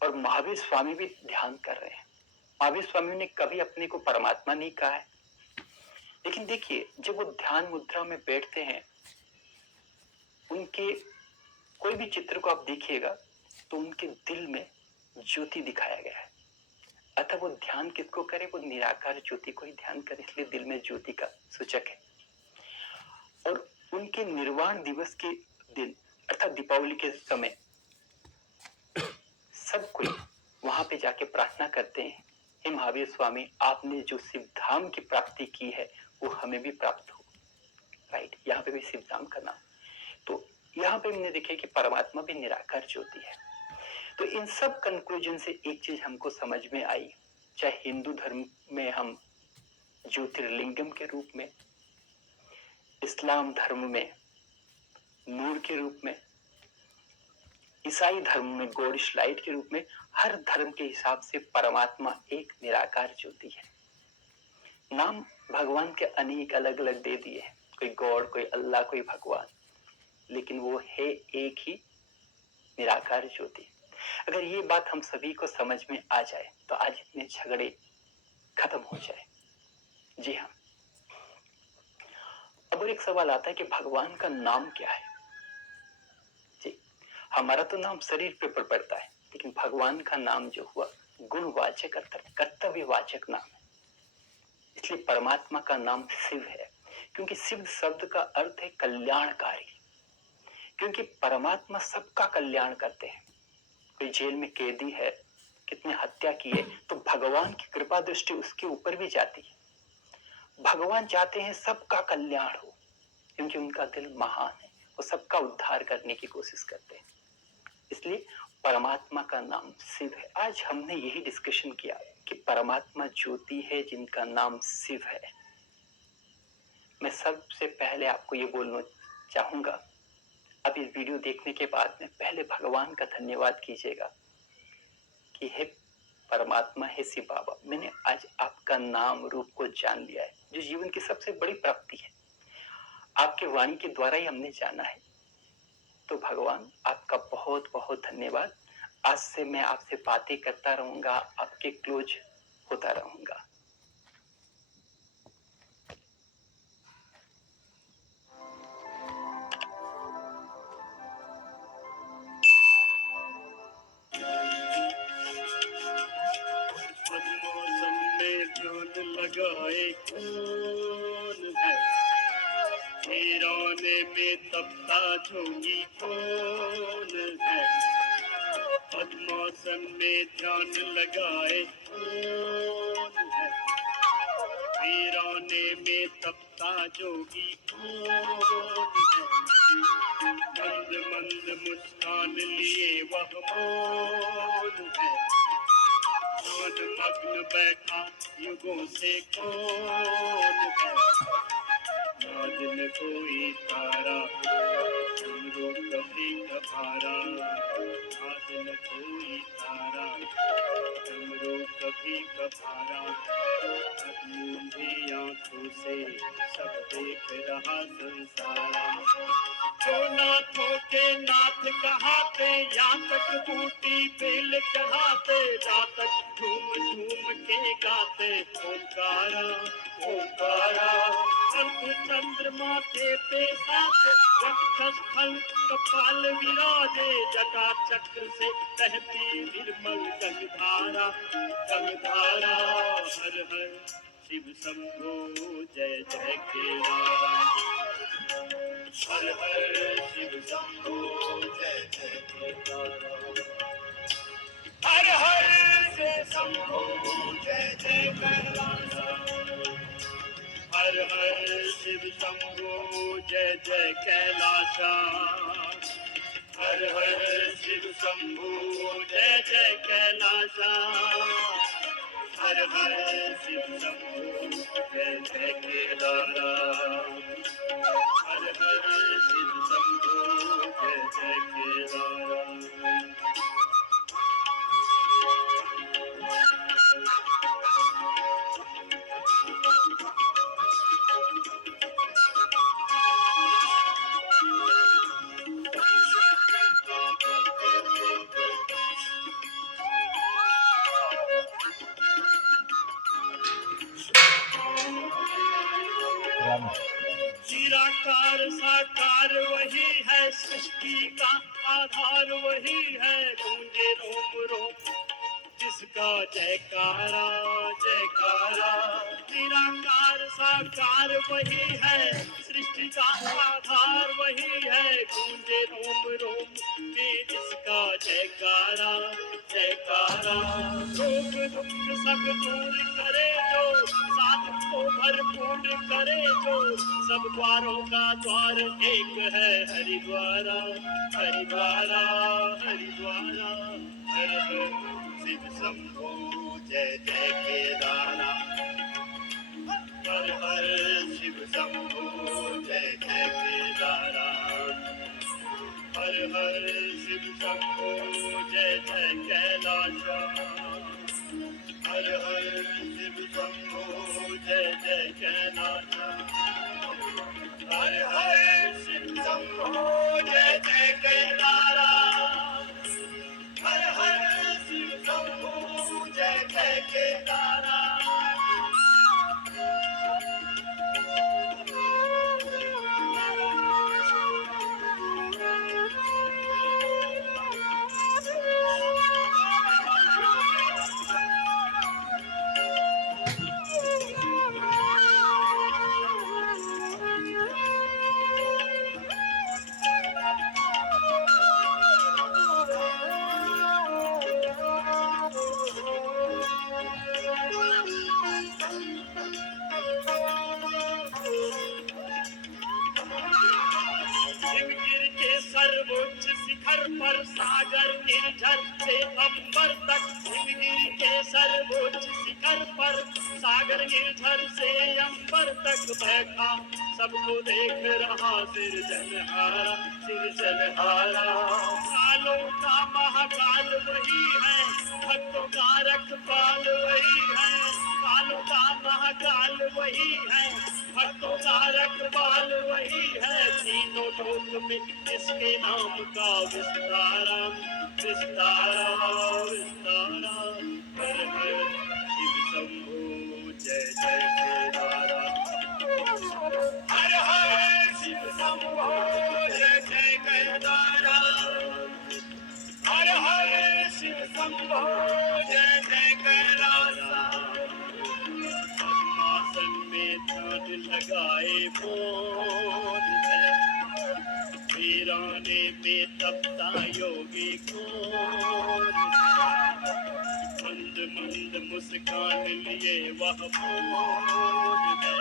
और महावीर स्वामी भी ध्यान कर रहे हैं। महावीर स्वामी ने कभी अपने को परमात्मा नहीं कहा है, लेकिन देखिए जब वो ध्यान मुद्रा में बैठते हैं, उनके कोई भी चित्र को आप देखिएगा तो उनके दिल में ज्योति दिखाया गया है। अतः वो ध्यान किसको करे? वो निराकार ज्योति को ही ध्यान करे, इसलिए दिल में ज्योति का सूचक है। और उनके निर्वाण दिवस के दिन अर्थात दीपावली के समय सब कोई वहां पे जाके प्रार्थना करते हैं, हे महावीर स्वामी, आपने जो शिवधाम की प्राप्ति की है वो हमें भी प्राप्त हो। राइट। यहाँ पे भी शिवधाम का नाम। तो यहाँ पे हमने देखे कि परमात्मा भी निराकार ज्योति है। तो इन सब कंक्लूजन से एक चीज हमको समझ में आई, चाहे हिंदू धर्म में हम ज्योतिर्लिंगम के रूप में, इस्लाम धर्म में नूर के रूप में, ईसाई धर्म में गॉडिश लाइट के रूप में, हर धर्म के हिसाब से परमात्मा एक निराकार ज्योति है। नाम भगवान के अनेक अलग अलग दे दिए हैं, कोई गॉड, कोई अल्लाह, कोई भगवान, लेकिन वो है एक ही निराकार ज्योति। अगर ये बात हम सभी को समझ में आ जाए तो आज इतने झगड़े खत्म हो जाए। जी हाँ। अब और एक सवाल आता है कि भगवान का नाम क्या है? जी, हमारा तो नाम शरीर पे पड़ता है, लेकिन भगवान का नाम जो हुआ गुणवाचक अर्थात कर्तव्यवाचक नाम है। इसलिए परमात्मा का नाम शिव है, क्योंकि शिव शब्द का अर्थ है कल्याणकारी। क्योंकि परमात्मा सबका कल्याण करते हैं। कोई जेल में कैदी है, कितने हत्या की है, तो भगवान की कृपा दृष्टि उसके ऊपर भी जाती है। भगवान चाहते हैं सबका कल्याण हो, क्योंकि उनका दिल महान है, वो सबका उद्धार करने की कोशिश करते हैं। इसलिए परमात्मा का नाम शिव है। आज हमने यही डिस्कशन किया कि परमात्मा ज्योति है जिनका नाम शिव है। मैं सबसे पहले आपको ये बोलना चाहूंगा, अब इस वीडियो देखने के बाद में पहले भगवान का धन्यवाद कीजिएगा कि हे परमात्मा, हे शिव बाबा, मैंने आज आपका नाम रूप को जान लिया है, जो जीवन की सबसे बड़ी प्राप्ति है। आपके वाणी के द्वारा ही हमने जाना है। तो भगवान आपका बहुत बहुत धन्यवाद। आज से मैं आपसे बातें करता रहूंगा, आपके क्लोज होता रहूंगा। मौसम में ध्यान लगाए कौन है, वीराने में तपता जोगी कौन है। पद्मासन में ध्यान लगाए कौन है, वीराने में तपता जोगी कौन है। मंद मंद मुस्कान लिए वह मौन है, ध्यान मग्न बैठा युगों से कौन है। ना दिन कोई तारा चंद्रो कभी कभारा, ना दिन कोई तारा चंद्रो कभी कभारा। मूंधी आंखों से सब देख रहा संसार। जो नाथों के नाथ कहाते, यहाँ तक बूटी बेल चढ़ाते, जहाँ तक झूम झूम के गाते ओंकारा ओंकारा। अर्ध चंद्रमा के पे साथ वक्षस्थल कपाल विराजे, जटा चक्र से बहती निर्मल गंगाधारा गंगाधारा। हर हर शिव शंभो जय जय केदारा। हर हर शिव शंभो जय जय केदारा। हर हर शिव शंभो जय जय कैलासा। हर हर शिव शंभो जय जय कैलासा। हर हर शिव शंभो जय जय कैलासा। हर हर शिव शंभो जय जय केदारा। हर हर शिव शंभो जय जय केदारा। निराकार साकार वही है, सृष्टि का आधार वही है। गूंजे रोम रोम जिसका जयकारा जयकारा। निराकार साकार वही है, सृष्टि का आधार वही है। गूंजे रोम रोम में जिसका जयकारा जयकारा। रोग दुख सब दूर करे जो, साधक को भरपूर करे जो। सब द्वारों का द्वार एक है, हरिद्वारा हरिद्वारा हरिद्वारा। हर हर शिव शंभो जय जय केदारा। हर हर शिव शंभो जय जय केदारा। हर हर शिव शंभो जय जय कैलासा। हर हर शिव शंभो जय जय कैलासा। हर हर शिव शंभो जय जय केदारा। हर हर शिव शंभो जय जय केदारा। हिमगिरी के सर्वोच्च शिखर पर सागर निर्झर से अंबर तक। हिमगिरी के सर्वोच्च शिखर पर सागर निर्झर से अंबर तक बैठा सबको देख रहा सिरजनहारा सिरजनहारा। कालों का महाकाल वही है, भक्तों का रखवाल वही है। कालों का महाकाल वही है, भक्तों का रखवाल वही है। तीनों लोक में इसके नाम का विस्तारा विस्तारा विस्तारा। हर हर शिव शंभो जय जय केदारा। हर हर शिव शंभो जय जय केदारा। हर हर शिव शंभो जय जय कैलासा। पद्मासन में ध्यान लगाए मौन है, वीराने में तपता योगी कौन है। मंद मंद मुस्कान लिए वह मौन है,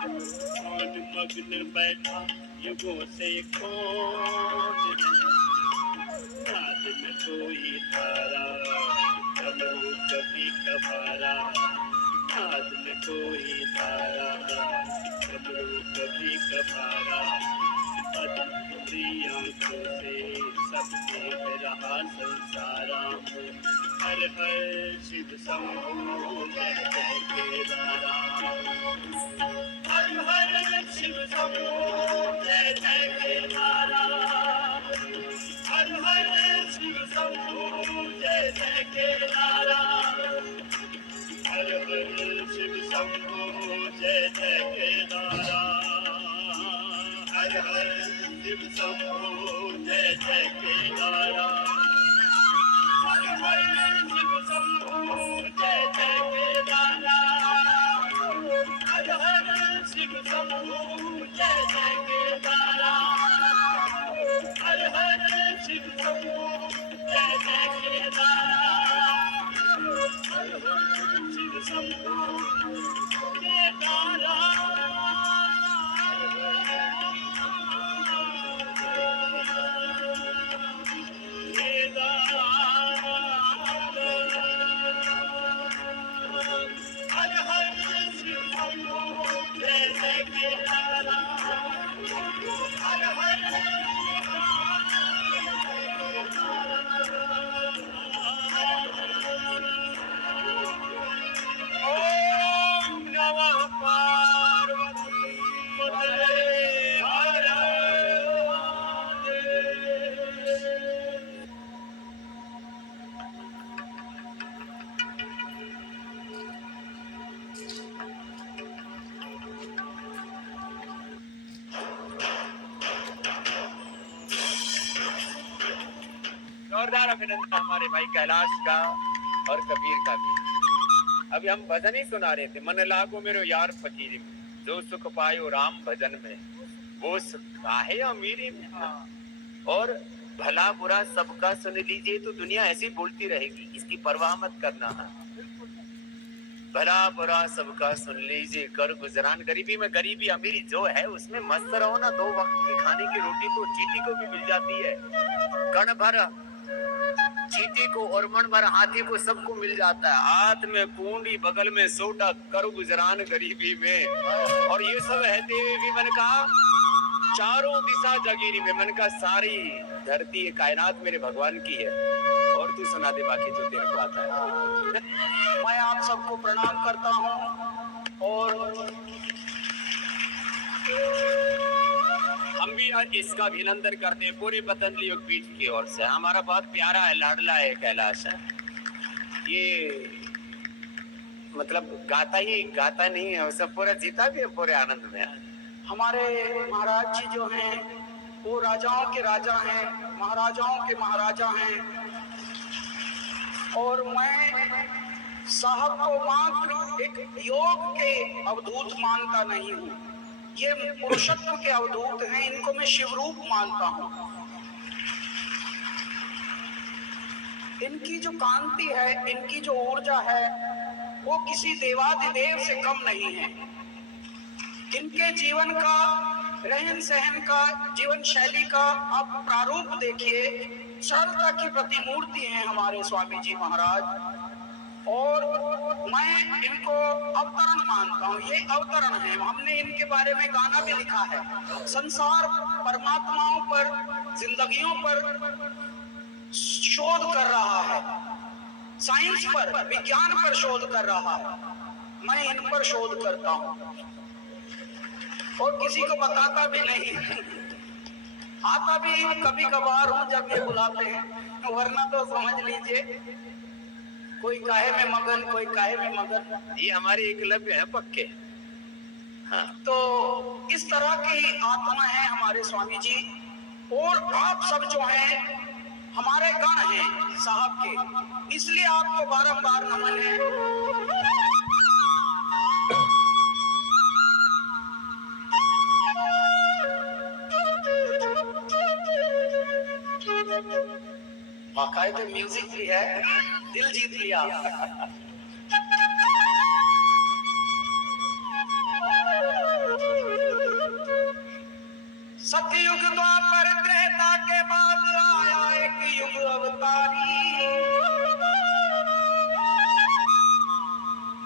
ध्यान मग्न बैठा युगों से कौन है। नाद में कोई तारा डमरू कभी कभारा। नाद में कोई तारा डमरू कभी कभारा। अद्भुत आंखों से सब देख रहा संसारा। हर हर शिव शंभो जय जय केदारा। हर हर शिव शंभो जय जय केदारा। हर हर शिव शंभो जय जय केदारा। हर हर शिव शंभो जय जय केदारा। हर हर शिव शंभो जय जय केदारा। जोरदार अभिनंदन हमारे भाई कैलाश का और कबीर का भी। अभी हम भजन ही सुना रहे थे, मन लागो मेरो यार फकीरी में, जो सुख पायो राम भजन में, वो सुख काहे अमीरी में। और भला बुरा सबका सुन लीजिए तो दुनिया ऐसी बोलती रहेगी, इसकी परवाह मत करना। भला बुरा सबका सुन लीजिए, कर गुजरान, गरीबी में गरीबी अमीरी जो है उसमें मस्त रहो ना। 2 वक्त की खाने की रोटी तो चींटी को भी मिल जाती है, कण भर चींटी को और मन भर हाथी को सबको मिल जाता है। हाथ में कुंडी, बगल में सोटा, कर गुजरान गरीबी में। और ये सब रहते हुए भी मैंने कहा चारों दिशा जगीरी में, मैंने कहा सारी धरती ये कायनात मेरे भगवान की है। और तू सुना दे बाकी जो तेरे को आता है। मैं आप सबको प्रणाम करता हूँ और हम भी इसका अभिनंदन करते हैं पूरे पतंजलि योग पीठ की ओर से। हमारा बहुत प्यारा है, लाडला है कैलाश है। ये मतलब गाता नहीं है, उसे पूरा जीता भी है, पूरे आनंद में। हमारे महाराज जी जो हैं वो राजाओं के राजा हैं, महाराजाओं के महाराजा हैं। और मैं साहब को मात्र एक योग के अवधूत मानता नहीं हूँ, ये पुरुषत्व के अवधूत हैं, इनको मैं शिवरूप मानता हूँ। इनकी जो कांति है, इनकी जो ऊर्जा है, वो किसी देवादिदेव से कम नहीं है। इनके जीवन का, रहन सहन का, जीवन शैली का आप प्रारूप देखिए, सरलता की प्रतिमूर्ति हैं हमारे स्वामी जी महाराज। और मैं इनको अवतरण मानता हूँ, ये अवतरण है। हमने इनके बारे में गाना भी लिखा है। संसार परमात्माओं पर, जिंदगियों पर शोध कर रहा है, साइंस पर, विज्ञान पर शोध कर रहा है। मैं इन पर शोध करता हूँ और किसी को बताता भी नहीं। आता भी कभी कभार हूँ जब ये बुलाते हैं, वरना तो समझ लीजिए कोई काहे में मगन, कोई काहे में मगन। ये हमारे एकलव्य हैं पक्के। हाँ। तो इस तरह की आत्मा है हमारे स्वामी जी। और आप सब जो हैं हमारे गण हैं साहब के, इसलिए आपको बारंबार नमन है। बाकायदे म्यूजिक भी है, दिल जीत लिया। सतयुग द्वापर त्रेता के बाद आया एक युग अवतारी।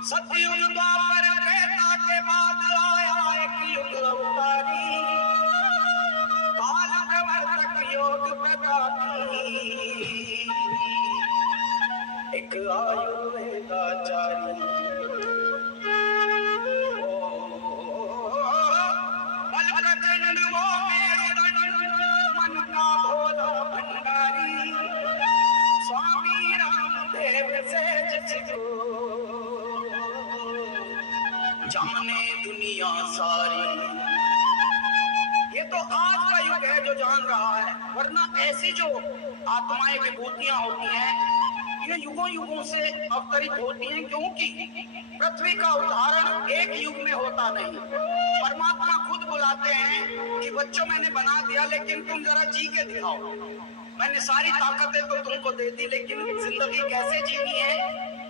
सतयुग द्वापर त्रेता के बाद आया एक युग अवतारी। काल प्रवर्तक योग प्रतापी, एक आयुर्वेदाचारी। बल प्रचंड वो मेरुदंड, मन का भोला भंडारी। स्वामी रामदेव से जिसको जाने दुनिया सारी। ये तो आज का युग है जो जान रहा है, वरना ऐसी जो आत्माएं विभूतियां होती हैं ये युगों युगों से अवतरित होती हैं, क्योंकि पृथ्वी का उदाहरण एक युग में होता नहीं। परमात्मा खुद बुलाते हैं कि बच्चों मैंने बना दिया, लेकिन तुम जरा जी के दिखाओ। मैंने सारी ताकतें तो तुमको दे दी, लेकिन जिंदगी कैसे जीनी है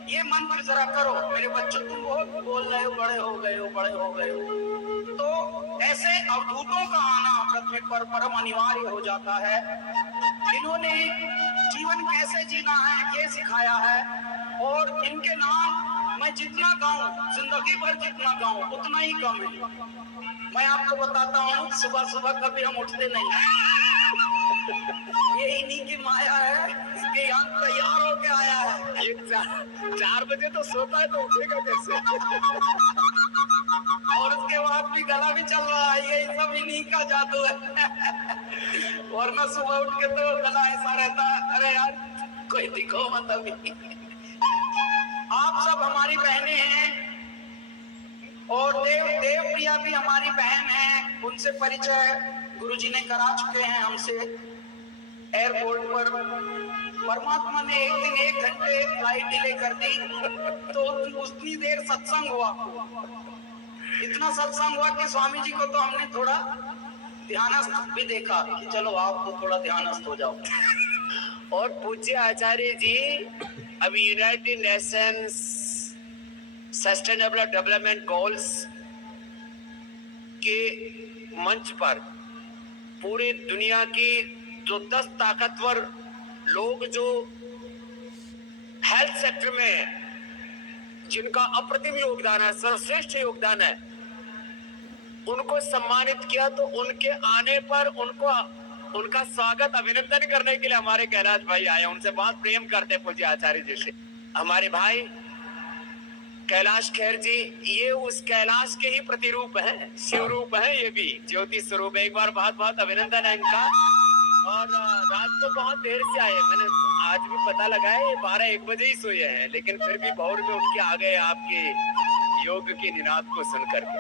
ये मंत्र जरा करो। मेरे बच्चों तुम बहुत बोल रहे हो, बड़े हो गए हो, बड़े हो गए हो। तो ऐसे अवधूतों का आना पृथ्वी पर परम अनिवार्य हो जाता है। इन्होंने जीवन कैसे जीना है ये सिखाया है, और इनके नाम मैं जितना गाऊं, जिंदगी भर जितना गाऊं उतना ही कम है। मैं आपको बताता हूँ, सुबह सुबह कभी हम उठते नहीं, ये इन्हीं की माया है, इसके यहाँ तैयार होके आया है। ये 4 बजे तो सोता है, तो उठेगा कैसे? और उसके बाद भी गला भी चल रहा है, ये सब इन्हीं का जादू है। वरना सुबह उठ के तो गला ऐसा रहता है, अरे यार कोई दिखो मत अभी। आप सब हमारी बहनें हैं, और देव प्रिया भी हमारी बहन है। उनसे परिचय गुरुजी ने करा चुके हैं हमसे एयरपोर्ट पर। परमात्मा ने एक दिन 1 घंटे फ्लाइट डिले कर दी, तो उतनी देर सत्संग हुआ। इतना सत्संग हुआ कि स्वामी जी को तो हमने थोड़ा ध्यानस्थ भी देखा कि चलो आप तो थोड़ा ध्यानस्थ हो जाओ। और पूज्य आचार्य जी अभी United Nations sustainable development goals के मंच पर पूरी दुनिया की जो 10 ताकतवर लोग जो हेल्थ सेक्टर में जिनका अप्रतिम योगदान है, सर्वश्रेष्ठ योगदान है, उनको सम्मानित किया। तो उनके आने पर उनका स्वागत अभिनंदन करने के लिए हमारे कैलाश भाई आए। उनसे बहुत प्रेम करते पूज्य आचार्य जी से। हमारे भाई कैलाश खेर जी ये उस कैलाश के ही प्रतिरूप हैं, शिव रूप है, ये भी ज्योति स्वरूप है। एक बार बहुत बहुत अभिनंदन है इनका। और रात को बहुत देर से आए, मैंने आज भी पता लगा है 12-1 बजे ही सोए हैं, लेकिन फिर भी भोर में उठ के आ गए आपके योग की निनाद को सुन करके।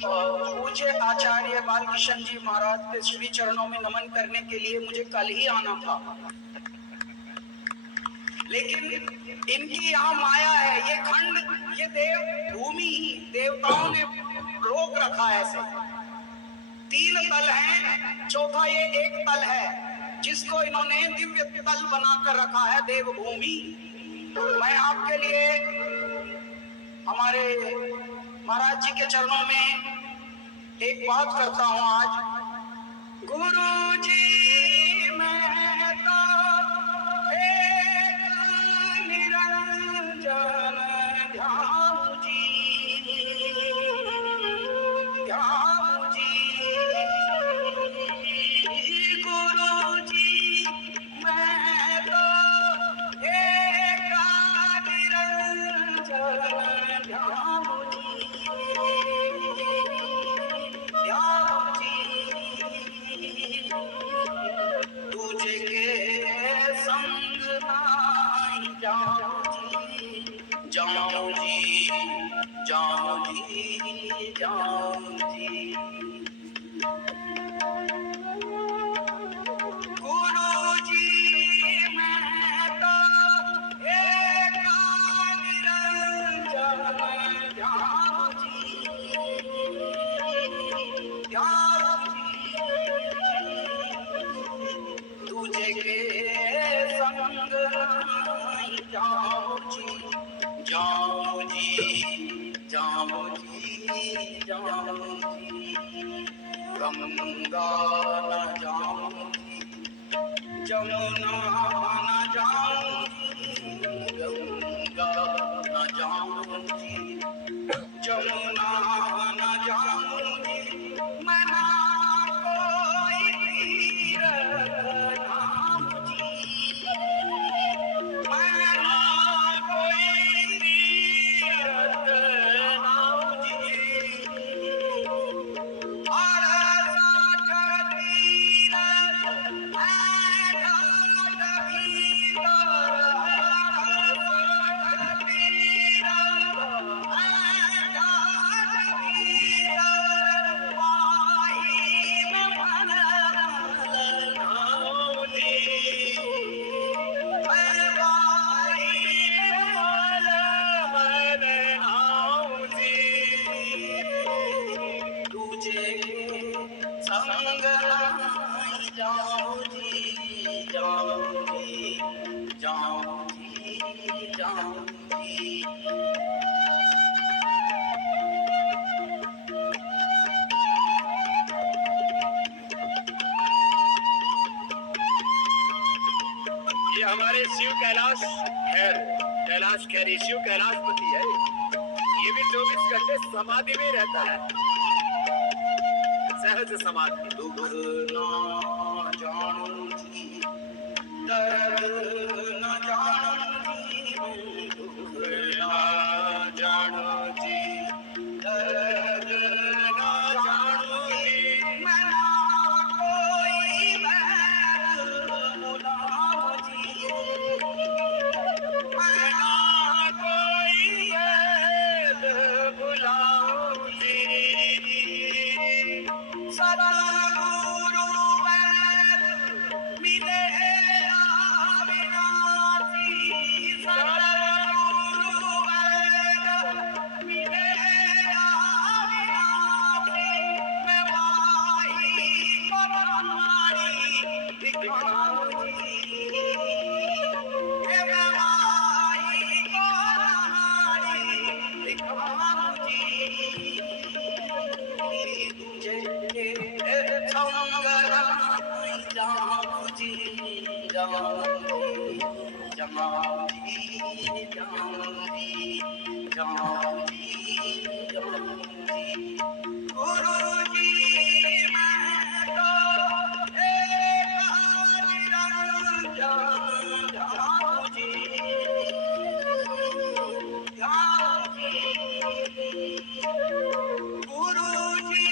पूज्य आचार्य बालकृष्ण जी महाराज के श्री चरणों में नमन करने के लिए मुझे कल ही आना था, लेकिन इनकी यहाँ माया है। ये खंड, ये देव भूमि ही देवताओं ने रोक रखा है ऐसे। 3 तल हैं, चौथा ये एक तल है जिसको इन्होंने दिव्य तल बनाकर रखा है, देवभूमि। मैं आपके लिए हमारे महाराज जी के चरणों में एक बात करता हूं आज। गुरु जी मैं तो एक निरंजन ध्यान जी, ध्यान जी। गुरु जी मैं तो एक निरंजन ध्यान जी, ध्यान जी। तुझे के संग नाई जाऊं जी, जाऊं जी, जाऊं जी, जाऊं जी। गुरु जी मैं तो एक निरंजन ध्यान जी, ध्यान जी। तुझे के संग नाई जाऊं जी, जाऊं जी, जाऊं जी, जाऊं जी। गंगा न जाऊं जी, जमुना न जाऊं जी, गंगा न जाऊं जी, जमुना न जाऊं जी। मैं ना कोई तीरथ धाम जी, मैं ना कोई तीरथ धाम जी। और साठ तीरथ है घाट भीतर, साठ तीरथ है घाट भीतर। वाही में भरल नाम जी, मैं वाही में भरल नाम जी। तुझे संग नाई जाऊं जी, जाऊं जी, जाऊं जी, जाऊं जी। ये हमारे शिव कैलाश खैर शिव कैलाशपति है। ये भी 24 घंटे समाधि में रहता है, सहज समाधि। दुख ना जानू जी, दर्द न जानू जी, दुख ना जानू जी, दर्द न जानू जी। मैं ना कोई बैर बुलाऊं जी, मैं ना कोई बैर बुलाऊं जी। सतगुरु जी जाऊंगी, जाऊंगी, जाऊंगी, जाऊंगी, जाऊंगी। गुरुजी मैं तो एक निरंजन जाऊंगी, जाऊंगी। गुरुजी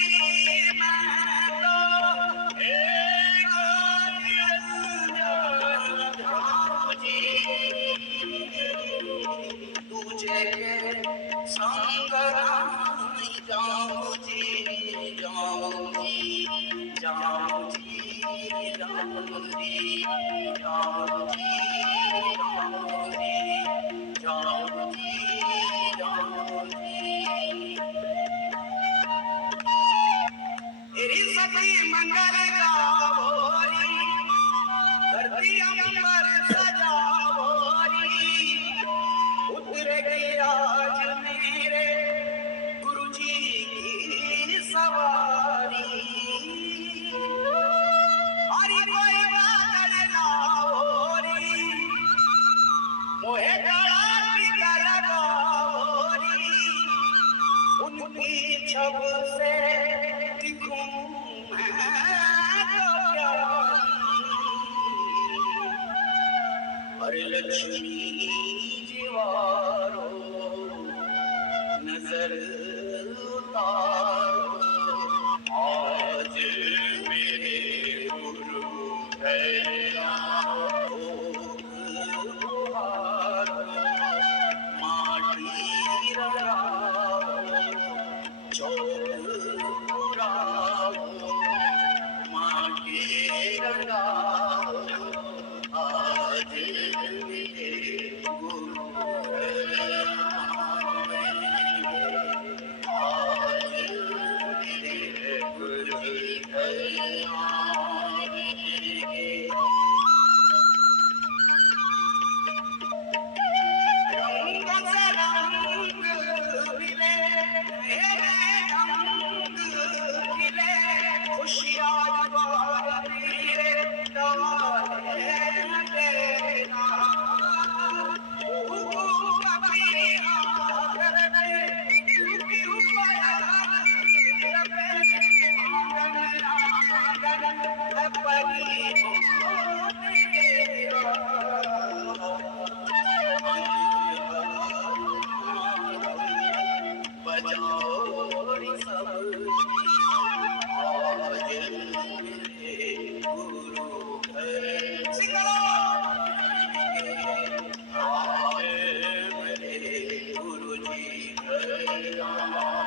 मैं तो एक निरंजन जाऊंगी, तुझे संग नहीं जाऊंगी, जाऊंगी, जाऊंगी, जाऊंगी, जाऊंगी, जाऊंगी, जाऊंगी, तेरी सखी मंगल गावोरी, धरती अंबर सजावोरी, उतरेगी आज मेरे गुरुजी की सवारी। हरि कोई बादल लाओरी, मोहे गला टीका लगाओरी, उनकी छब से दिखूं मैं तो प्यारी। हरे लक्ष्मी जीवारो नजर उतारो, आज मेरे गुरु दया भोग तुम्हारो, माटी रंगाओ, चौक पुराओ, माटी रंगाओ, आज मेरे गुरु आवेंगे, आज मेरे गुरु आवेंगे। रंग से रंग मिले, मेरे रंग खिले, खुशियाँ बारिए डाले देना। तू अपनी आंगन में, डूबी हुआ आंगन में, आंगन आंगन परी हो तेरा। बजाओ सबकी आज मेरे गुरु घर, सिंगलो आज मेरे गुरु जी घर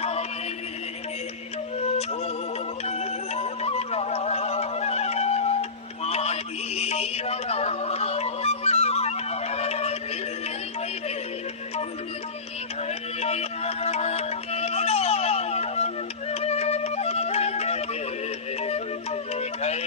आएंगे, झोंक पुराओ, माटी रंगाओ, आज मेरे गुरु जी घर आएंगे, मेरे गुरु जी घर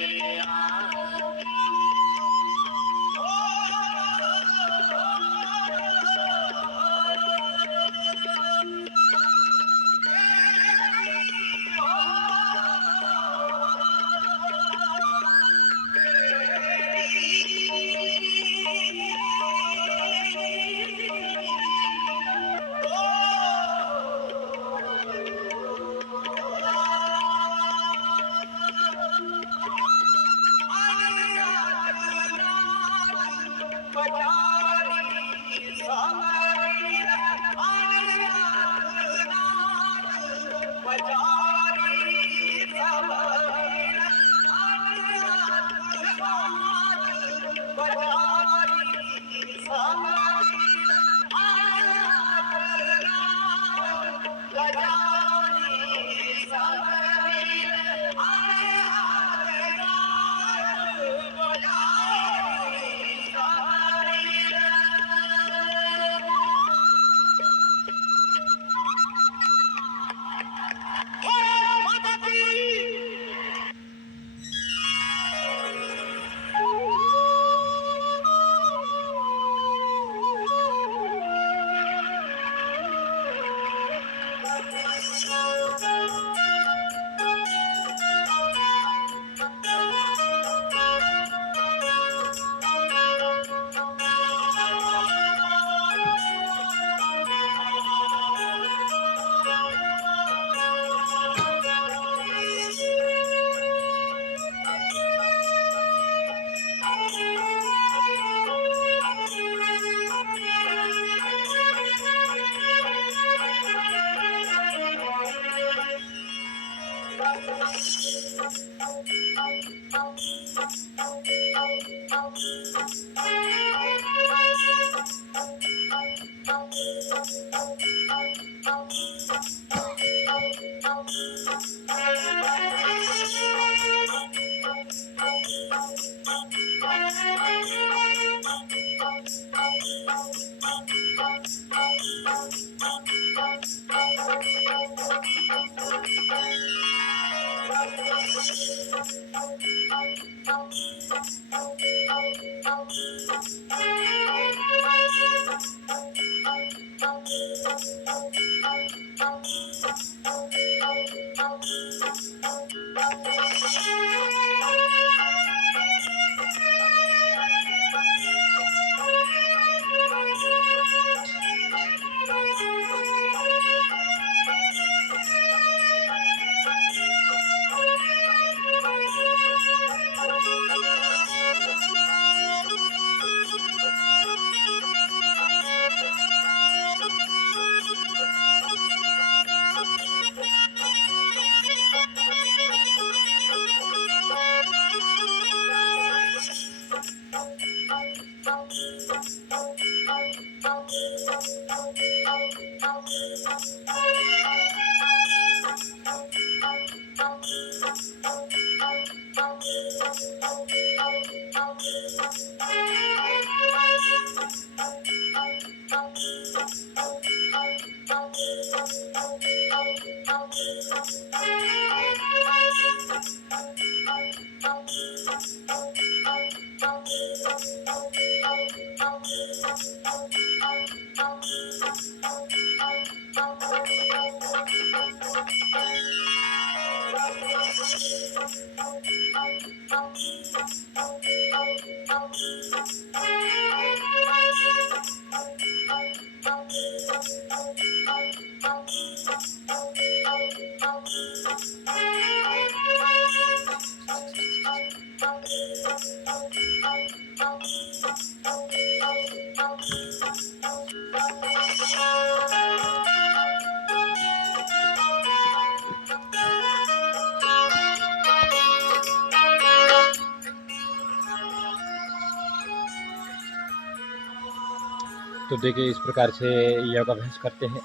तो देखिए इस प्रकार से योगाभ्यास करते हैं।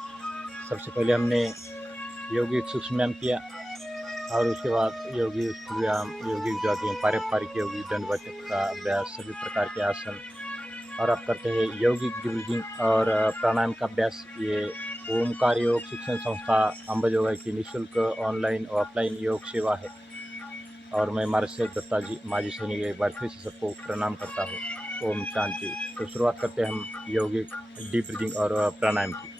सबसे पहले हमने यौगिक सूक्ष्म व्यायाम किया और उसके बाद यौगिक स्थूल व्यायाम, यौगिक जो आते हैं पारंपरिक यौगिक दंड बैठक का अभ्यास, सभी प्रकार के आसन, और अब करते हैं यौगिक ब्रीदिंग और प्राणायाम का अभ्यास। ये ओमकार योग शिक्षण संस्था अंबाजोगाई की निःशुल्क ऑनलाइन और ऑफलाइन योग सेवा है और मैं मार्शल दत्ता जी माजी सैनिक एक बार फिर से सबको प्रणाम करता हूँ। ओम शांति। तो शुरुआत करते हैं हम यौगिक डीप ब्रीदिंग और प्राणायाम की।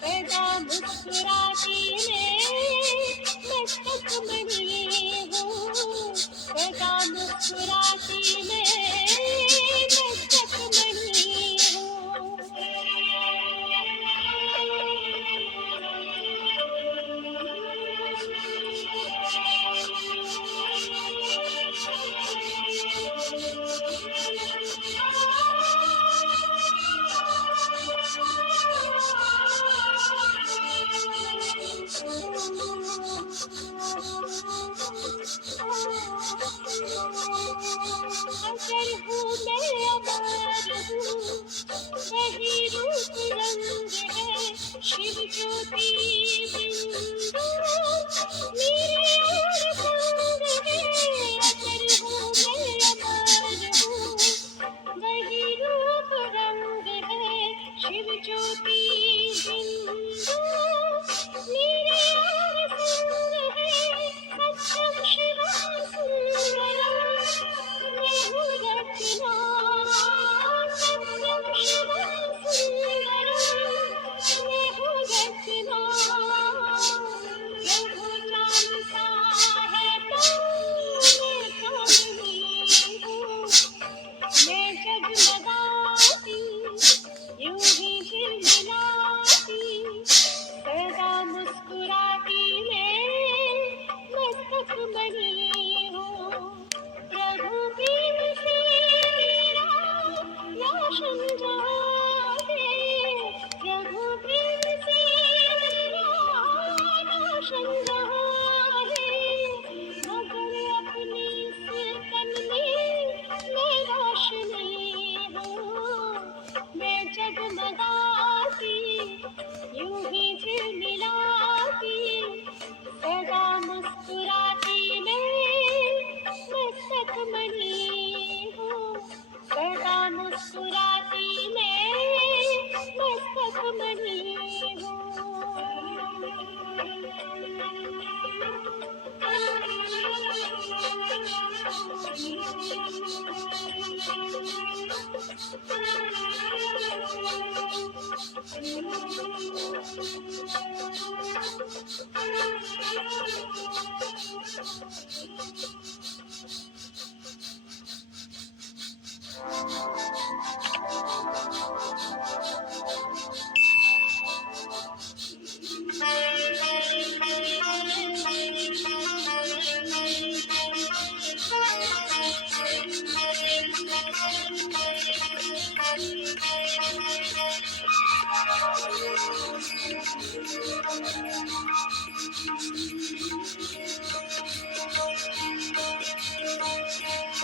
सदा मुस्कुराती मैं मस्तक बनी हूँ, सदा मुस्कुराती मैं मस्तक बनी हूँ। अगर हूँ मैं अमर हूँ, वही रूप रंग है, शिव ज्योति बिंदु मेरे और संग है। अगर हूँ मैं अमर हूँ, वही रूप रंग है, शिव ज्योति बिंदु मेरे और संग है। सत्यम शिवम सुंदरम मैं हूँ रचना, सत्यम शिवम सुंदरम मैं हूँ रचना। प्रभु जानता है तो मैं चांदनी हूँ, मैं जगमगाती यूं ही झिलमिलाती, सदा मुस्कुराती मैं मस्तक बनी हूँ। प्रभु प्रेम से मेरा रोशन जागे, प्रभु प्रेम से मेरा रोशन जागे। मगर अपने इस तन में मैं रोशनी हूँ, मैं जगमगाती यूं ही झिलमिलाती, सदा मुस्कुराती मैं मस्तक बनी हूँ, सदा मुस्कुराती मैं मस्तक बनी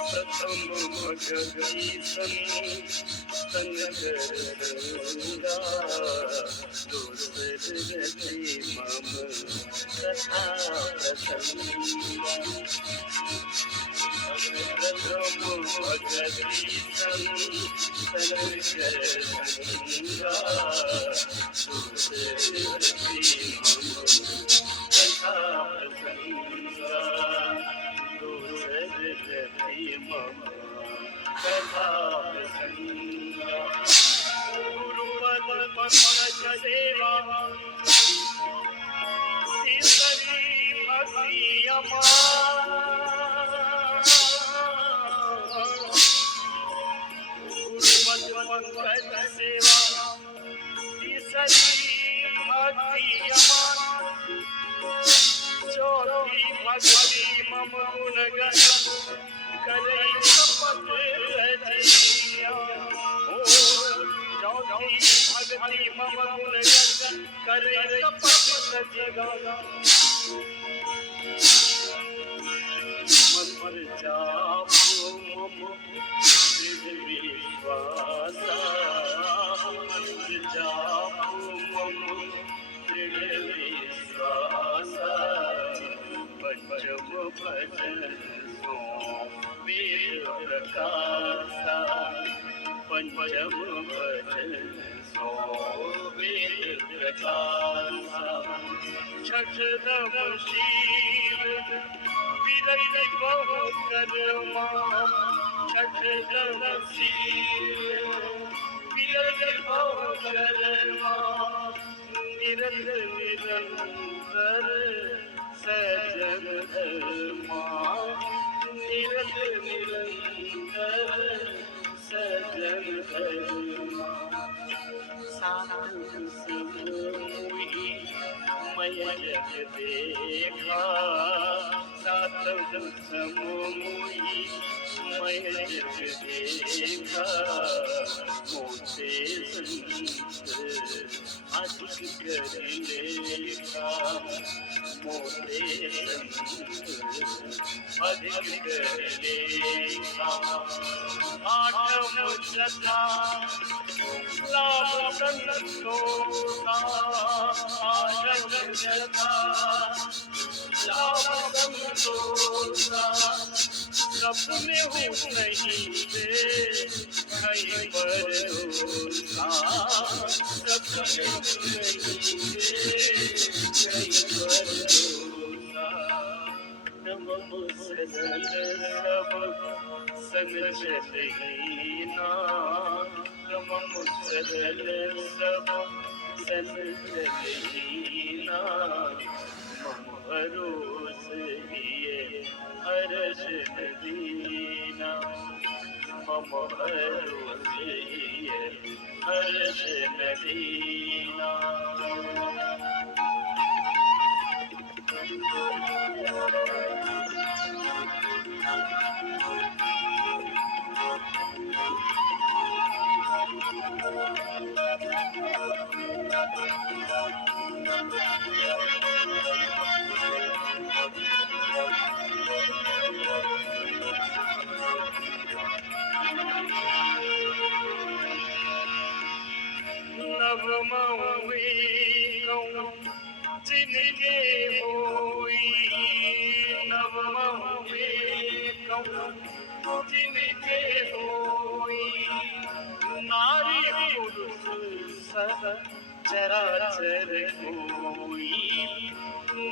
प्रथम भगवती संगरंगा दोसरती मम कथा प्रसंगा। प्रथम भगवती संगरंगा दोसरती मम कथा प्रसंगा। दोसरती मम कथा प्रसंगा। गुरुपद पंकज सेवा श्री भक्ति अमार। गुरुपद पंकज सेवा श्री भक्ति अमार। चौथी भक्ति मम गुणगण करे शपथ रचिया। चौथी भक्ति मम गुणगण करे शपथ रचिया। मन पर जापो मम दृढ़ विश्वासा। मन पर जापो मम दृढ़ विश्वासा। पंचम भजन सो वेद प्रकाशा। पंचम भजन सो वेद प्रकाशा। छठ नव शील विरत बहु कर्मा। छठ नव शील विरत बहु कर्मा। निरत निरंतर सजन धर्मा निरत निरंतर सजन धर्मा साधु सब मोही मैं जग देखा साधु सब मोही मैं जग देखा मोते संत अधिक कर लेखा मोते संत अधिक कर लेखा आठम जथा लाभ संतोषा आठम जथा लाभ संतोषा सपने हो नहीं थे कहीं पर होता सपने हो नहीं थे कहीं पर होता नमः सरल सब संग हीना नमः सरल सब संग हीना मम भरोस हिये हर्ष दीना मम भरोस हिये हर्ष दीना नवमौवे जिनके होई नवमौवे जिनके होई नारी पुरुष सब चराचर होई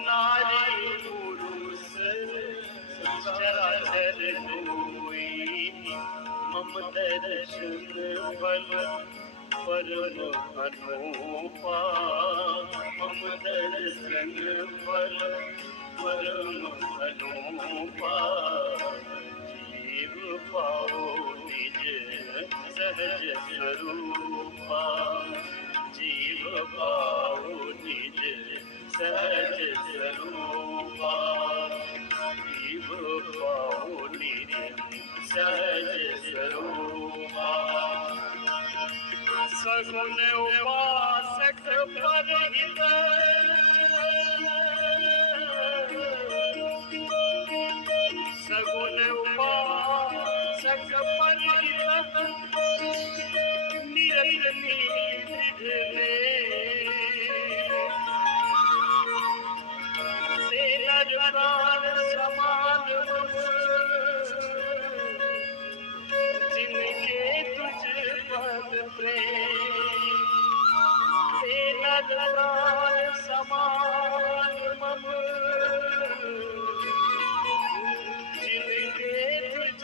नारी पुरुष चराचर होई मम दर्शन बल परम अनूपा मम दर्शन बल परम अनूपा जीव पाओ निज सहज स्वरूपा जीव पाओ निज सहज स्वरूपा जीव पाओ निज सहज स्वरूपा सगुण उपासक परहित सगुण उपासक परहित निरत निधे तेरा प्राण समान जिनके तुझ पद प्रेम तेरा प्राण समान मम जिनके तुझ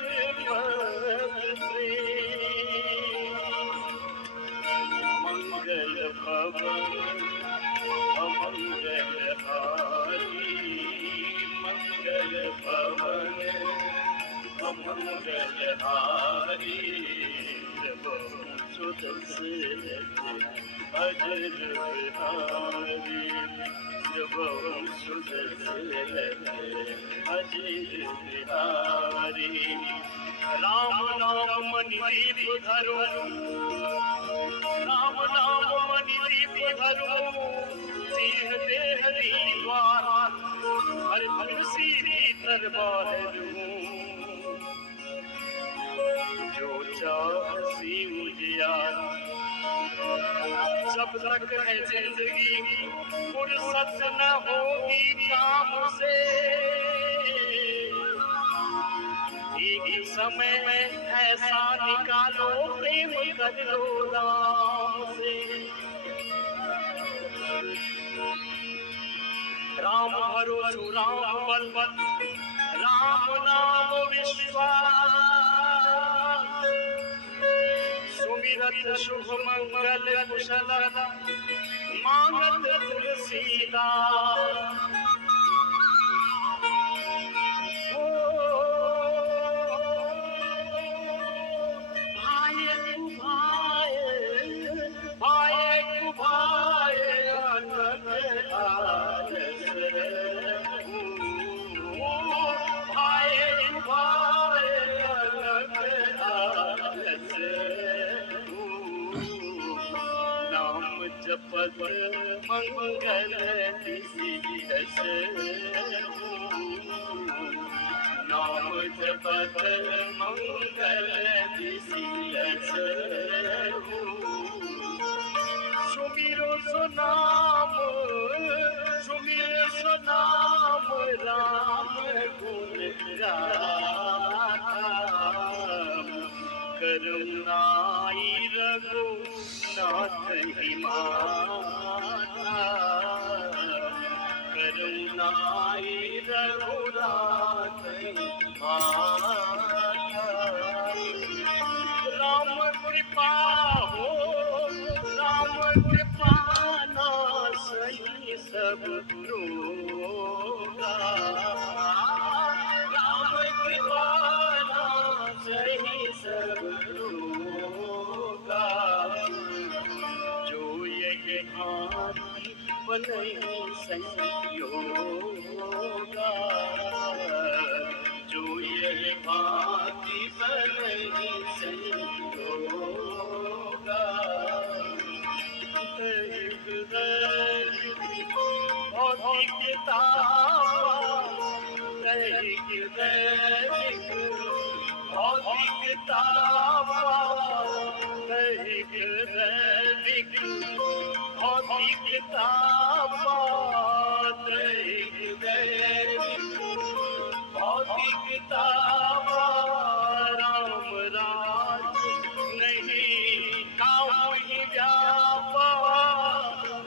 पद प्रेम मंगल भवन अमंगल हारी मंगल भवन अमंगल हारी सुदर्शन अजर बिहारी सुदर्शन अजर बिहारी राम नाम मणिदीप धरो राम नाम मणिदीप धरो सिंह देह दीवार हर तुलसी भीतर बाहर जो चाहसी उजियार जब तक है जिंदगी फुर्सत न होगी काम से एक समय में ऐसा निकालो प्रेम कर लो राम से राम भरोसे राम बल बल राम नाम विश्वास सुमिरत शुभ मंगल कुशल मांगत सीता ओ भाई भाई अनक आलस भाई अनक आलस नाम जपत मंगल दिसियस नाम जपत मंगल दिसियस सुमिरो सुनाम राम गुण गाथा करुणाई रघुनाथ हिमाता करुणाई रघुनाथ हिमाता राम कृपा हो राम कृपा ना सही सब रोगा राम कृपा ना सही सब रोगा जो यही हाथी बनहि संयोगा जो यही भांति बनहि संयोगा भौतिक तावा दैहिक दैनिक भौतिक तावा दैहिक दैनिक भौतिक तावा दैहिक दैनिक भौतिक तावा राम राज नहीं काहू ही व्यापा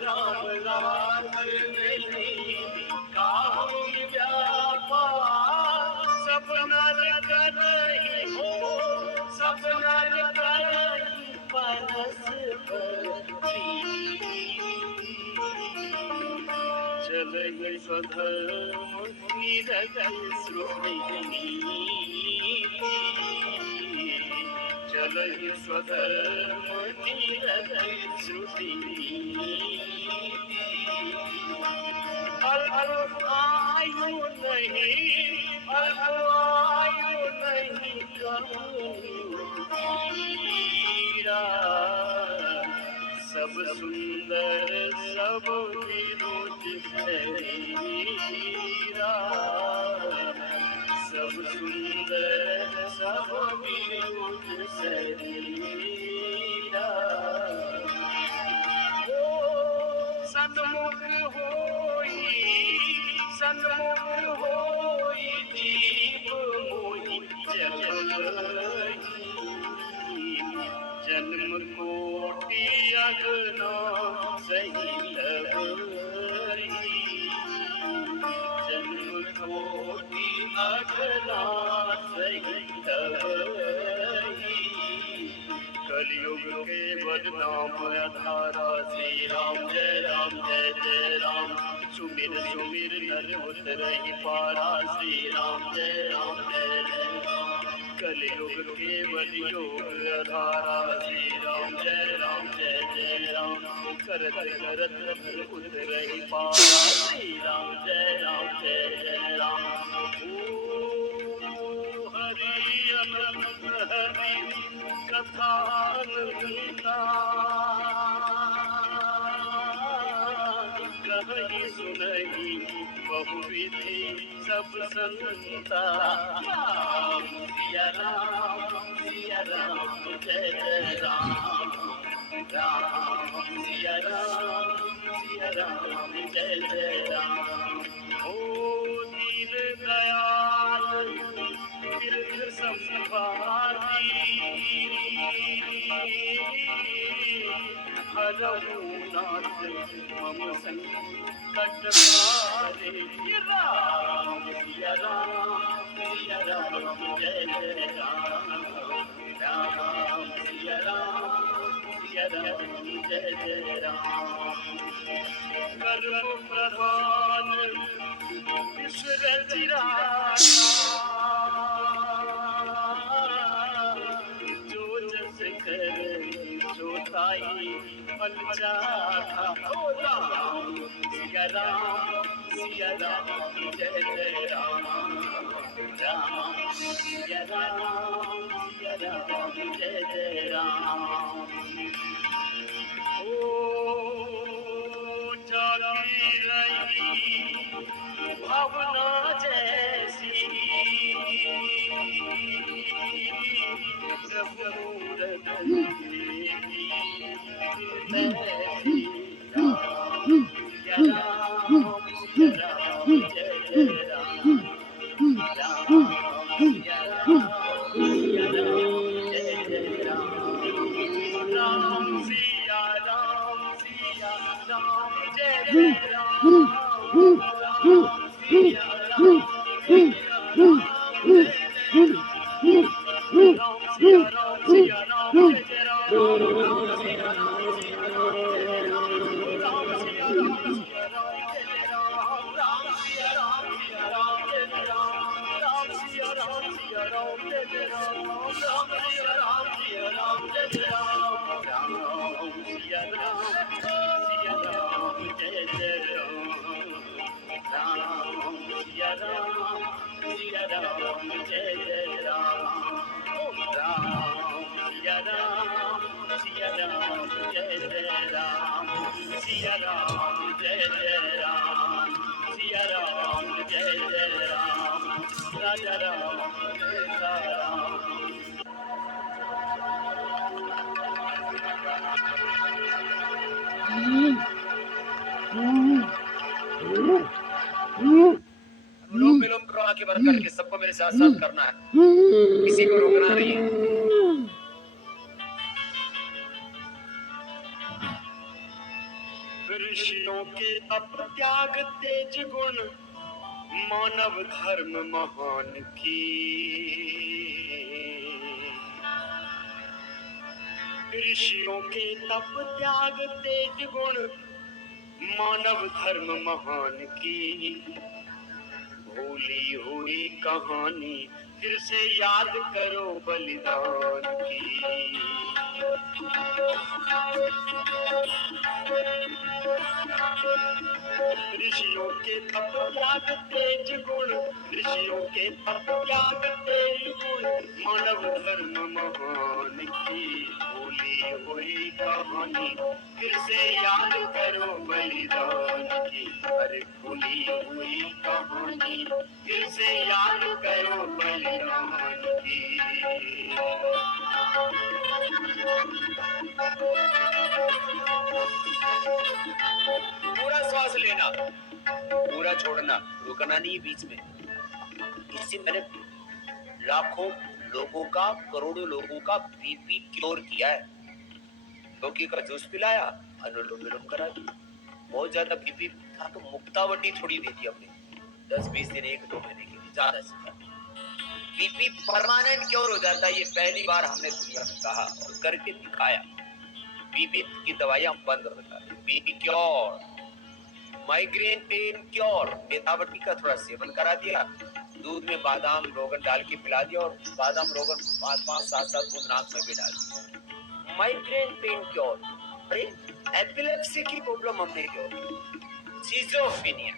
राम राज नहीं काहू ही व्यापा सब नर करहि हो सब नर करहि परस्पर चलहि स्वधर्म नीरज श्रुति चलहि स्वधर्म नीरज श्रुति अल्प आयु नहीं कहूँ हीरा सब सुंदर सब विरुद्ध शरीरा सब सुंदर सब विरुद्ध शरीरा ओ सन्मुख होई जीव मोहि जन्म कोटि अगना सही जन्म कोटि अगना सही कलयुग के बदनाम अधारा श्री राम जय राम सुमिर सुमिर नर उतरहि पारा श्री राम जय राम कलयुग के बलियोग अधारा श्री राम जय राम करत करत नर उतरहि पारा श्री राम जय राम ओ हरि अनंत हरि कथानंता कहि सुनहि बहुविधि सब संता राम सिया राम जय राम सिया राम जय राम ओ दीन दयाल तीर्थ संभारी हरहु नाथ मम संकट हारे राम सिया राम जय राम सिया राम जय राम कर्म प्रधान विसरति राजा, जो जस कर जो ताई फल चाहा। ओ राम सिया राम जय जय राम, राम सिया राम जय जय राम। ओ जागी रही भावना जैसी, प्रभु मूरत देखी तैसी। राम सिया राम जय जय राम, राम सिया राम जय जय राम, राम सिया राम जय जय राम, राम सिया राम जय जय राम, राम सिया राम जय जय राम, राम सिया राम जय जय राम, राम सिया राम जय जय राम, राम सिया राम जय जय राम, राम सिया राम जय जय राम, राम सिया राम जय जय राम, राम सिया राम जय जय राम, राम सिया राम जय जय राम, सिया राम जय जय राम, सिया राम जय जय राम, राजा राम सीता राम। अनुलोम विलोम करो, आंखें बंद करके सबको मेरे साथ साथ करना है, किसी को रोकना नहीं है। ऋषियों के तप त्याग तेज गुण मानव धर्म महान की, ऋषियों के तप त्याग तेज गुण मानव धर्म महान की, भूली हुई कहानी फिर से याद करो बलिदान की। ऋषियों के तप त्याग तेज गुण, ऋषियों के तप त्याग तेज गुण मानव धर्म महान की, भूली हुई कहानी फिर से याद करो बलिदान की। अरे भूली हुई कहानी फिर से याद करो बलिदान की। पूरा श्वास लेना, पूरा छोड़ना, रुकना नहीं बीच में। इससे मैंने लाखों लोगों का, करोड़ों लोगों का बीपी क्योर किया है। लौकी का जूस पिलाया, अनुलोम विलोम करा दिया। बहुत ज्यादा बीपी था तो मुक्तावटी थोड़ी दी थी हमने, 10-20 दिन, 1-2 महीने के लिए, ज्यादा से ज्यादा। बीपी परमानेंट क्योर हो जाता है, ये पहली बार हमने दुनिया में कहा और करके दिखाया। बीपी की दवाइयां बंद होता है, BP cure, migraine pain cure, बेतावटी का थोड़ा सेवन करा दिया, दूध में बादाम रोगन डाल के पिला दिया और बादाम रोगन 5-5, 7-7 बूंद नाक में भी डाल दिया। Migraine pain cure. अरे एपिलेप्सी की प्रॉब्लम हमने क्योर, सिजोफ्रेनिया,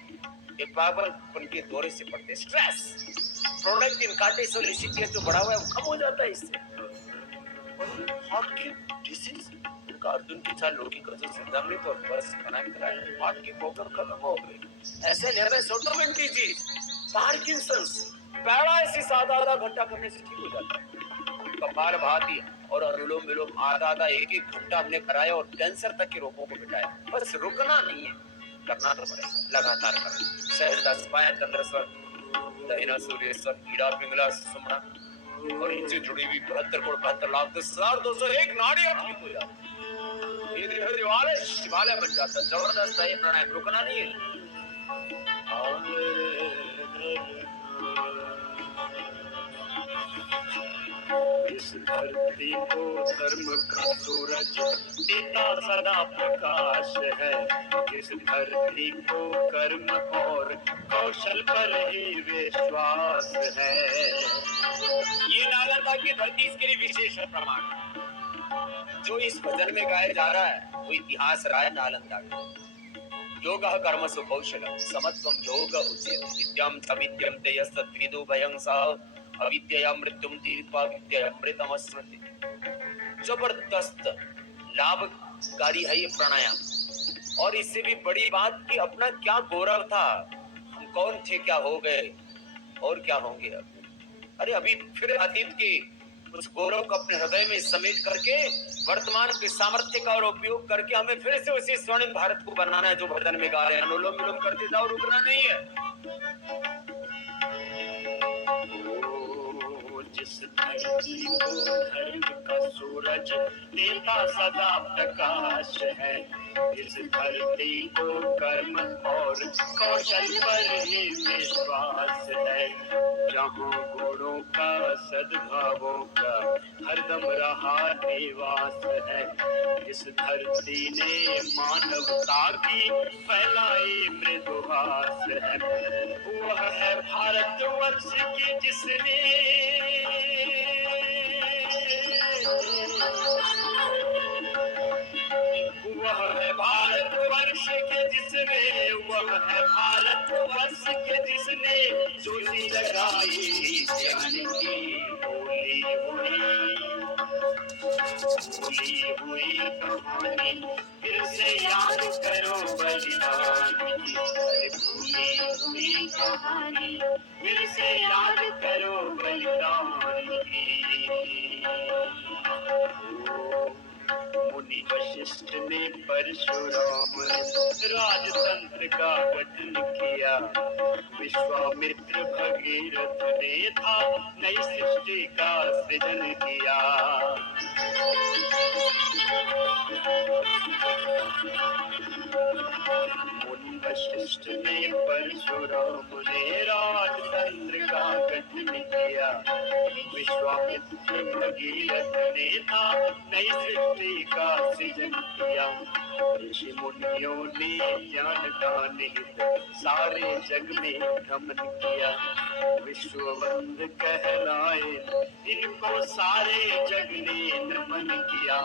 ये पागलपन के दौरे से पड़ते, stress, product in cortisol acid जो बढ़ा हुआ है वो कम हो जाता है इससे। हार्ट की डिसीज, उनका अर्जुन के साथ लौकी का जो सिद्धांत तो बस बना के कराया, हार्ट की प्रॉब्लम खत्म हो गई। ऐसे nervous autoimmune disease, Parkinson's, paralysis आधा घंटा करने से ठीक हो जाता है। कपाल भाती और अनुलोम विलोम आधा 1-1 घंटा हमने कराया और कैंसर तक के रोगों को मिटाया। बस रुकना नहीं है, करना तो पड़ेगा, लगातार करना। सहजदास पाया चंद्रस्वर, दहिना सूर्यस्वर, ईड़ा पिंगला सुमना और इनसे जुड़ी हुई 72,72,72,201 नाड़ियां ठीक हो जाती। ये दिवाले शिवालय बन जाता। जबरदस्त है ये प्राणायाम, रुकना नहीं है। इस धरती को धर्म का सूरज देता सदा प्रकाश है, इस धरती को कर्म और कौशल पर ही विश्वास है। ये नालंदा की धरती इसके लिए विशेष प्रमाण है। जो इस भजन में गाया जा रहा है वो इतिहास रहा है नालंदा का। योगः कर्मसु कौशलम समत्वम योग उच्यते विद्यां च विद्यन्ते यस्तद्विदो भयं सः अविद्यया मृत्युम तीर्त्वा विद्यामृतमस्मृति। जबरदस्त लाभकारी है ये प्राणायाम। और इससे भी बड़ी बात कि अपना क्या गौरव था, हम कौन थे, क्या हो गए और क्या होंगे अब। अरे अभी फिर अतीत के उस गौरव को अपने हृदय में समेट करके वर्तमान के सामर्थ्य का और उपयोग करके हमें फिर से उसी स्वर्णिम भारत को बनाना है जो भजन में गा रहे हैं। अनुलोम विलोम करते जाओ, रुकना नहीं है। जिस धरती को धर्म का सूरज देता सदा प्रकाश है, इस धरती को कर्म और कौशल पर ही विश्वास है। जहाँ गुणों का सद्भावों का हरदम रहा निवास है, इस धरती ने मानवता की फैलाई मृदुहास है। वह है भारतवर्ष की जिसने वह है भारतवर्ष के जिसने वह है भारतवर्ष के जिसने जोली लगाई ज्ञान की बोली हुई कहानी फिर से याद करो बलिदान की। अरे भूली हुई कहानी फिर से याद करो बलिदान की। मुनि वशिष्ठ ने परशुराम राजतंत्र का गठन किया, विश्वामित्र भगीरथ ने था नई सृष्टि का सृजन किया। मुनि वशिष्ठ ने परशुराम ने राजतंत्र का गठन किया, विश्वामित्र भगीरथ ने था नई सृष्टि का सृजन किया। ऋषि मुनियों ने ज्ञान दान हित सारे जग में भ्रमण किया, विश्ववंद कहलाए इनको सारे जग ने नमन किया।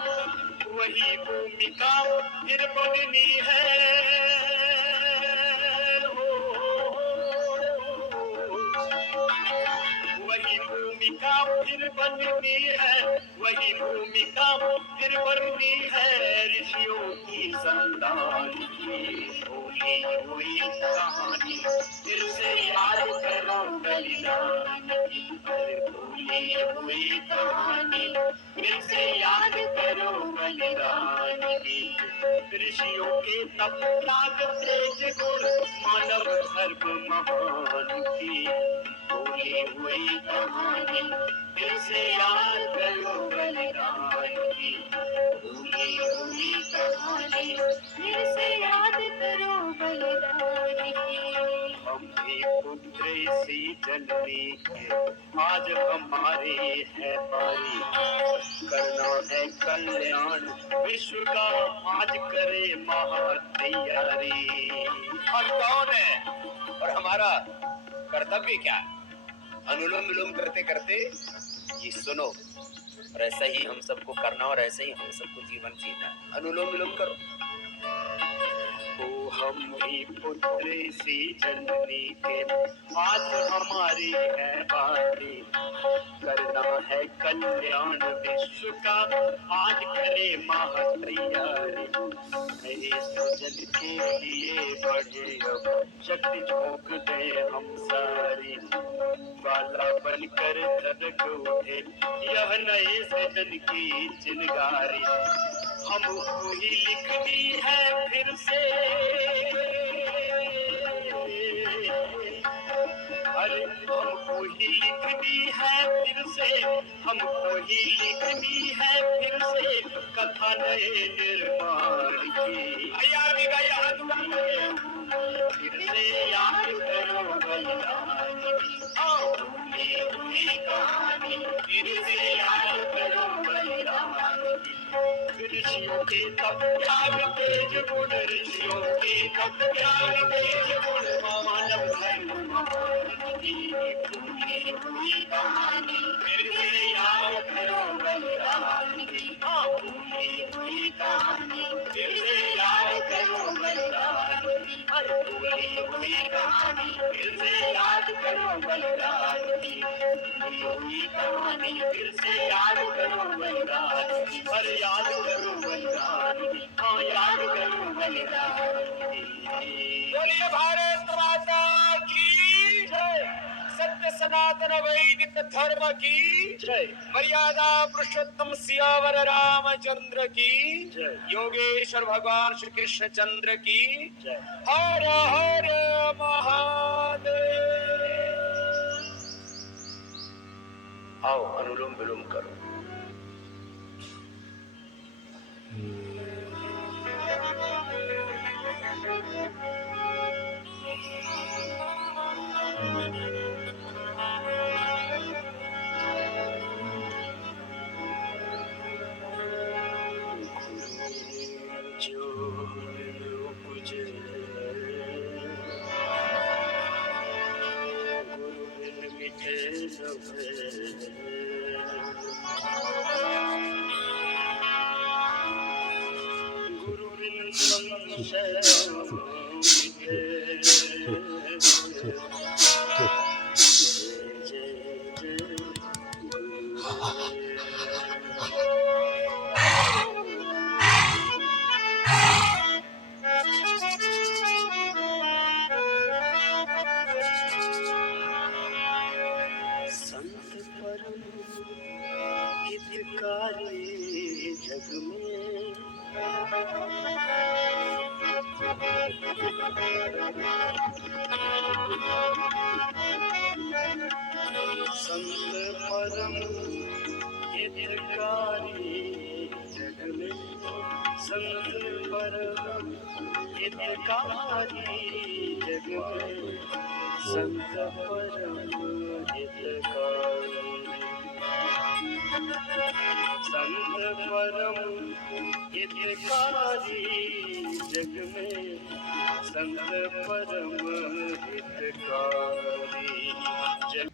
वही भूमिका फिर बननी है, वही भूमिका फिर बननी है, वही भूमिका फिर बननी है। ऋषियों की संतान की भूली हुई कहानी फिर से याद करो बलिदान की। भूली हुई कहानी फिर से याद करो बलिदान की। ऋषियों के तप त्याग तेज गुण मानव धर्म महान की। भूली हुई कहानी फिर से याद करो बलिदान की। भूली हुई कहानी फिर से याद करो बलिदान की। हम भी पुत्र इसी जननी के आज हमारी है बारी, करना है कल्याण विश्व का आज करे महातैयारी। हम कौन है और हमारा कर्तव्य क्या है? अनुलोम विलोम करते करते ये सुनो, और ऐसा ही हम सबको करना और ऐसे ही हम सबको जीवन जीना है। अनुलोम विलोम करो। ओ हम भी पुत्र इसी जननी के आज हमारी है बारी, करना है कल्याण विश्व का आज करे महातैयारी। नए सृजन के लिए बढ़े अब शक्ति झोंक दे हम सारी, बाला बनकर धड़क उठे यह नए सृजन की चिंगारी। हमको ही लिखनी है फिर से, अरे हमको ही लिखनी है फिर से, हमको ही लिखनी है फिर से कथा नए निर्माण की। फिर से याद करो बलिदान की। भूली हुई कहानी फिर से याद ज्ञान तेज गुण मानव धर्म महान की पूरी हुई कहानी फिर से याद करो बलिदान की पूरी हुई कहानी फिर से याद करो बलिदान की पूरी हुई कहानी फिर से याद करो बलिदान की पूरी हुई कहानी फिर से याद करो बलिदान की याद करो बलिदान की याद करो बलिदान की। बोलिए भारत माता की जय। सत्य सनातन वैदिक धर्म की जय। मर्यादा पुरुषोत्तम सियावर रामचंद्र की जय। योगेश्वर भगवान श्री कृष्ण चंद्र की जय। हर हर महादेव। आओ अनुलोम विलोम करो। संत परम हितकारी जग में संत परम हितकारी जग में संत परम हितकारी संत परम हितकारी जग में संत परम हितकारी जग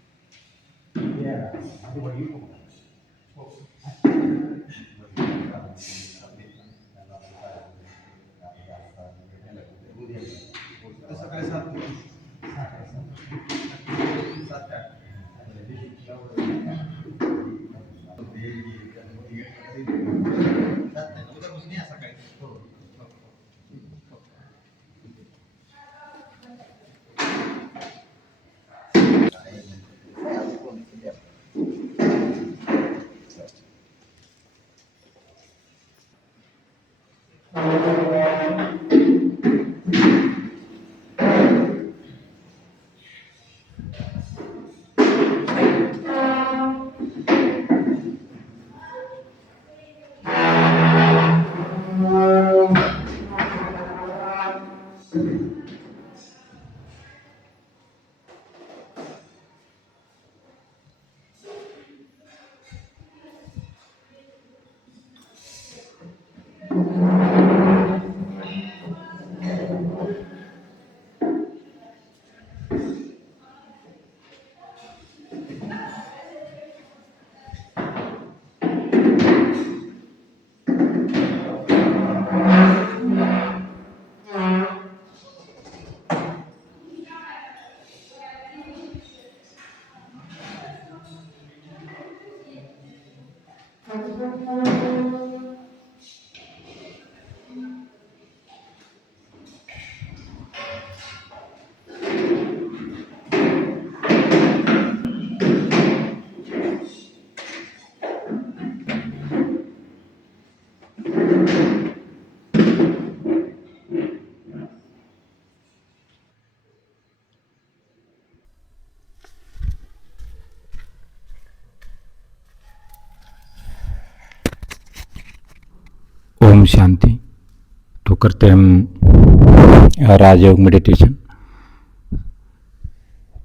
ओम शांति। तो करते हम राजयोग मेडिटेशन।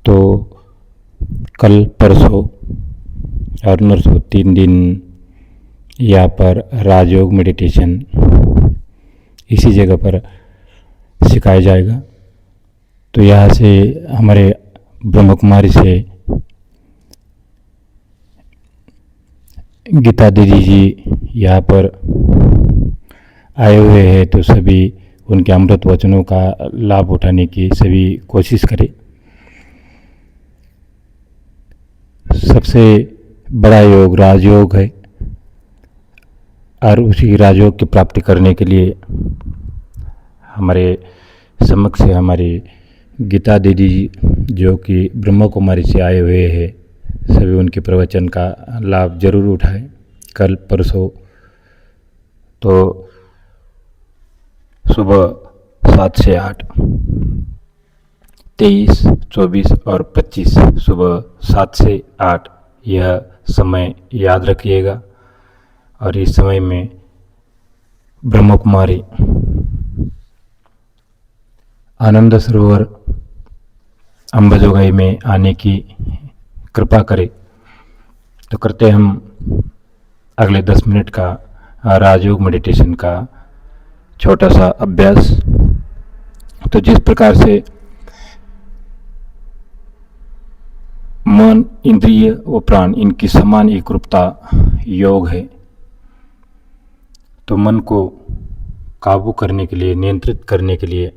तो कल परसों और नरसों 3 दिन यहाँ पर राजयोग मेडिटेशन इसी जगह पर सिखाया जाएगा। तो यहाँ से हमारे ब्रह्म कुमारी से गीता दीदी जी यहाँ पर आए हुए हैं, तो सभी उनके अमृत वचनों का लाभ उठाने की सभी कोशिश करें। सबसे बड़ा योग राजयोग है, और उसी राजयोग की प्राप्ति करने के लिए हमारे समक्ष से हमारी गीता दीदी जी जो कि ब्रह्म कुमारी से आए हुए हैं, सभी उनके प्रवचन का लाभ जरूर उठाएं। कल परसों तो सुबह 7 से 8, 23, 24 और 25 सुबह 7 से 8 यह समय याद रखिएगा। और इस समय में ब्रह्म कुमारी आनंद सरोवर अंबाजोगाई में आने की कृपा करे। तो करते हम अगले 10 मिनट का राजयोग मेडिटेशन का छोटा सा अभ्यास। तो जिस प्रकार से मन, इंद्रिय व प्राण इनकी समान एकरूपता योग है, तो मन को काबू करने के लिए, नियंत्रित करने के लिए,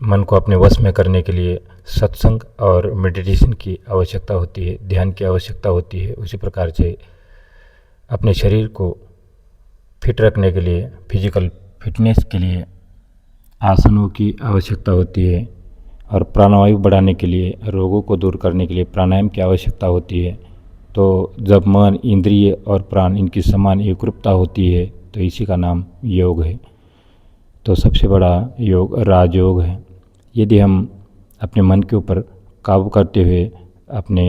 मन को अपने वश में करने के लिए सत्संग और मेडिटेशन की आवश्यकता होती है, ध्यान की आवश्यकता होती है। उसी प्रकार से अपने शरीर को फिट रखने के लिए, फिजिकल फिटनेस के लिए आसनों की आवश्यकता होती है, और प्राणवायु बढ़ाने के लिए, रोगों को दूर करने के लिए प्राणायाम की आवश्यकता होती है। तो जब मन, इंद्रिय और प्राण इनकी समान एकरूपता होती है, तो इसी का नाम योग है। तो सबसे बड़ा योग राजयोग है। यदि हम अपने मन के ऊपर काबू करते हुए अपने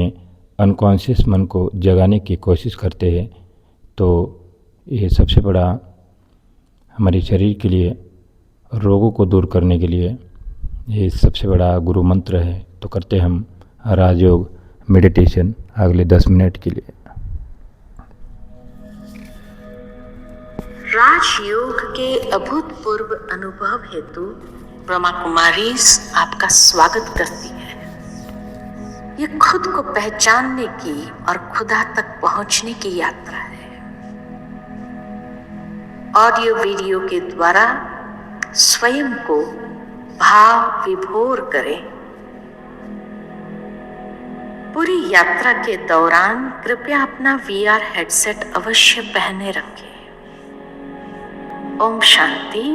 अनकॉन्शियस मन को जगाने की कोशिश करते हैं, तो ये सबसे बड़ा हमारे शरीर के लिए, रोगों को दूर करने के लिए ये सबसे बड़ा गुरु मंत्र है। तो करते हम राजयोग मेडिटेशन अगले 10 मिनट के लिए। राजयोग के अभूतपूर्व अनुभव हेतु ब्रह्मा कुमारी आपका स्वागत करती है। ये खुद को पहचानने की और खुदा तक पहुंचने की यात्रा है। ऑडियो वीडियो के द्वारा स्वयं को भाव विभोर करें। पूरी यात्रा के दौरान कृपया अपना VR हेडसेट अवश्य पहने रखें। ओम शांति।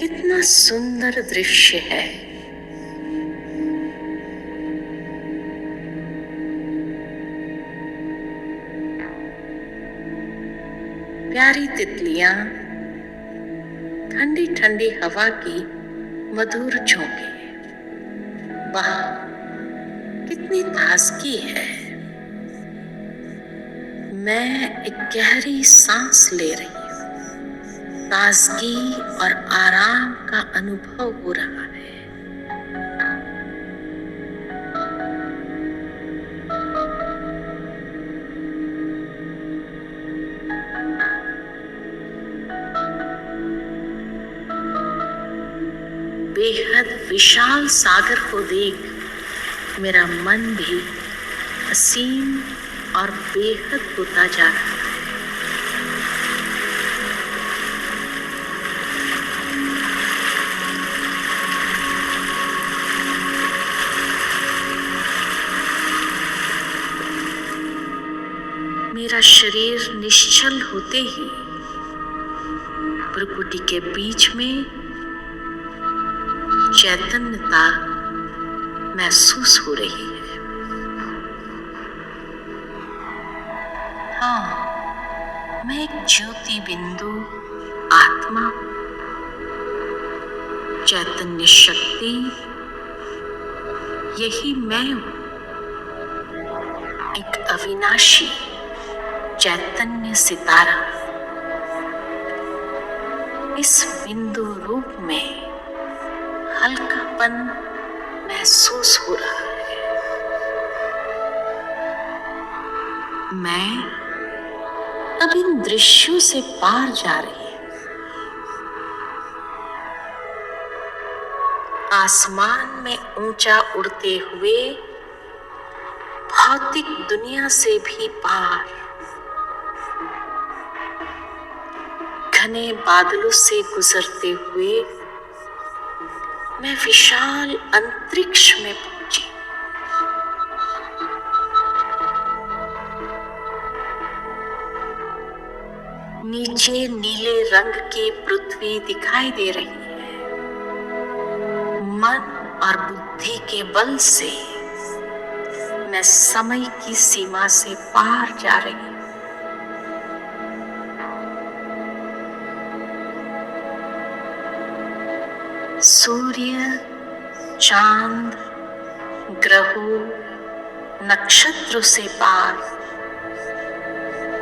कितना सुंदर दृश्य है। प्यारी तितलियां, ठंडी ठंडी हवा की मधुर झोंके, वाह कितनी ताजगी है। मैं एक गहरी सांस ले रही हूँ। ताजगी और आराम का अनुभव हो रहा है। बेहद विशाल सागर को देख मेरा मन भी असीम और बेहद होता जा रहा है। मेरा शरीर निश्चल होते ही भ्रुकुटी के बीच में चैतन्यता महसूस हो रही है। हाँ, मैं एक ज्योति बिंदु आत्मा, चैतन्य शक्ति, यही मैं हूँ। एक अविनाशी चैतन्य सितारा इस बिंदु रूप में हल्कापन महसूस हो रहा है। मैं अब इन दृश्यों से पार जा रही हूं। आसमान में ऊंचा उड़ते हुए भौतिक दुनिया से भी पार, घने बादलों से गुजरते हुए मैं विशाल अंतरिक्ष में पहुंची। नीचे नीले रंग की पृथ्वी दिखाई दे रही है। मन और बुद्धि के बल से मैं समय की सीमा से पार जा रही हूं। सूर्य, चांद, ग्रहों, नक्षत्रों से पार,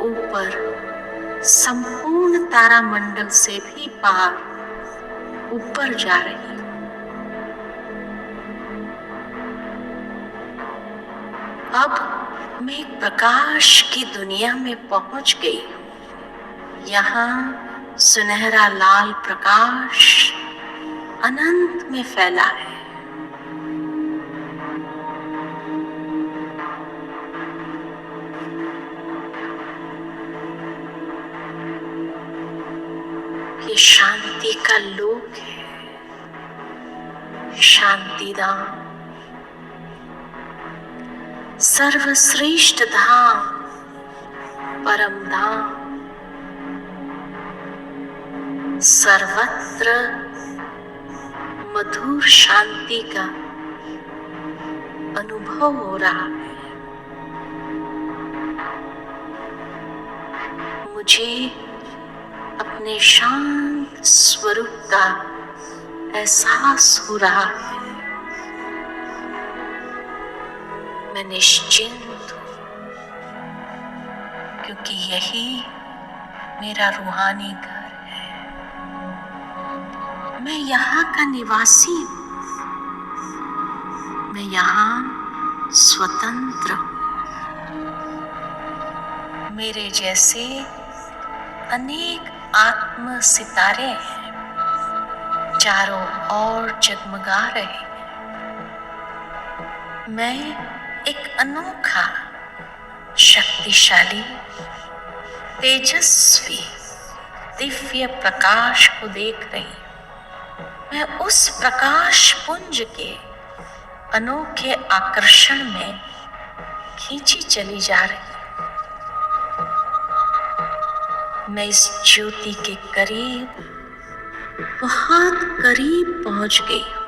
ऊपर संपूर्ण तारामंडल से भी पार ऊपर जा रही हूं। अब मैं एक प्रकाश की दुनिया में पहुंच गई हूं। यहाँ सुनहरा लाल प्रकाश अनंत में फैला है। ये शांति का लोक है, शांतिधाम, सर्वश्रेष्ठ धाम, परम धाम। सर्वत्र मधुर शांति का अनुभव हो रहा है। मुझे अपने शांत स्वरूप का एहसास हो रहा है। मैं निश्चिंत हूं, क्योंकि यही मेरा रूहानी घर है। मैं यहाँ का निवासी हूँ। मैं यहाँ स्वतंत्र हूँ। मेरे जैसे अनेक आत्म सितारे हैं, चारों ओर जगमगा रहे हैं। मैं एक अनोखा, शक्तिशाली, तेजस्वी, दिव्य प्रकाश को देख रही हूं। मैं उस प्रकाश पुंज के अनोखे आकर्षण में खींची चली जा रही हूं। मैं इस ज्योति के करीब, बहुत करीब पहुंच गई हूं।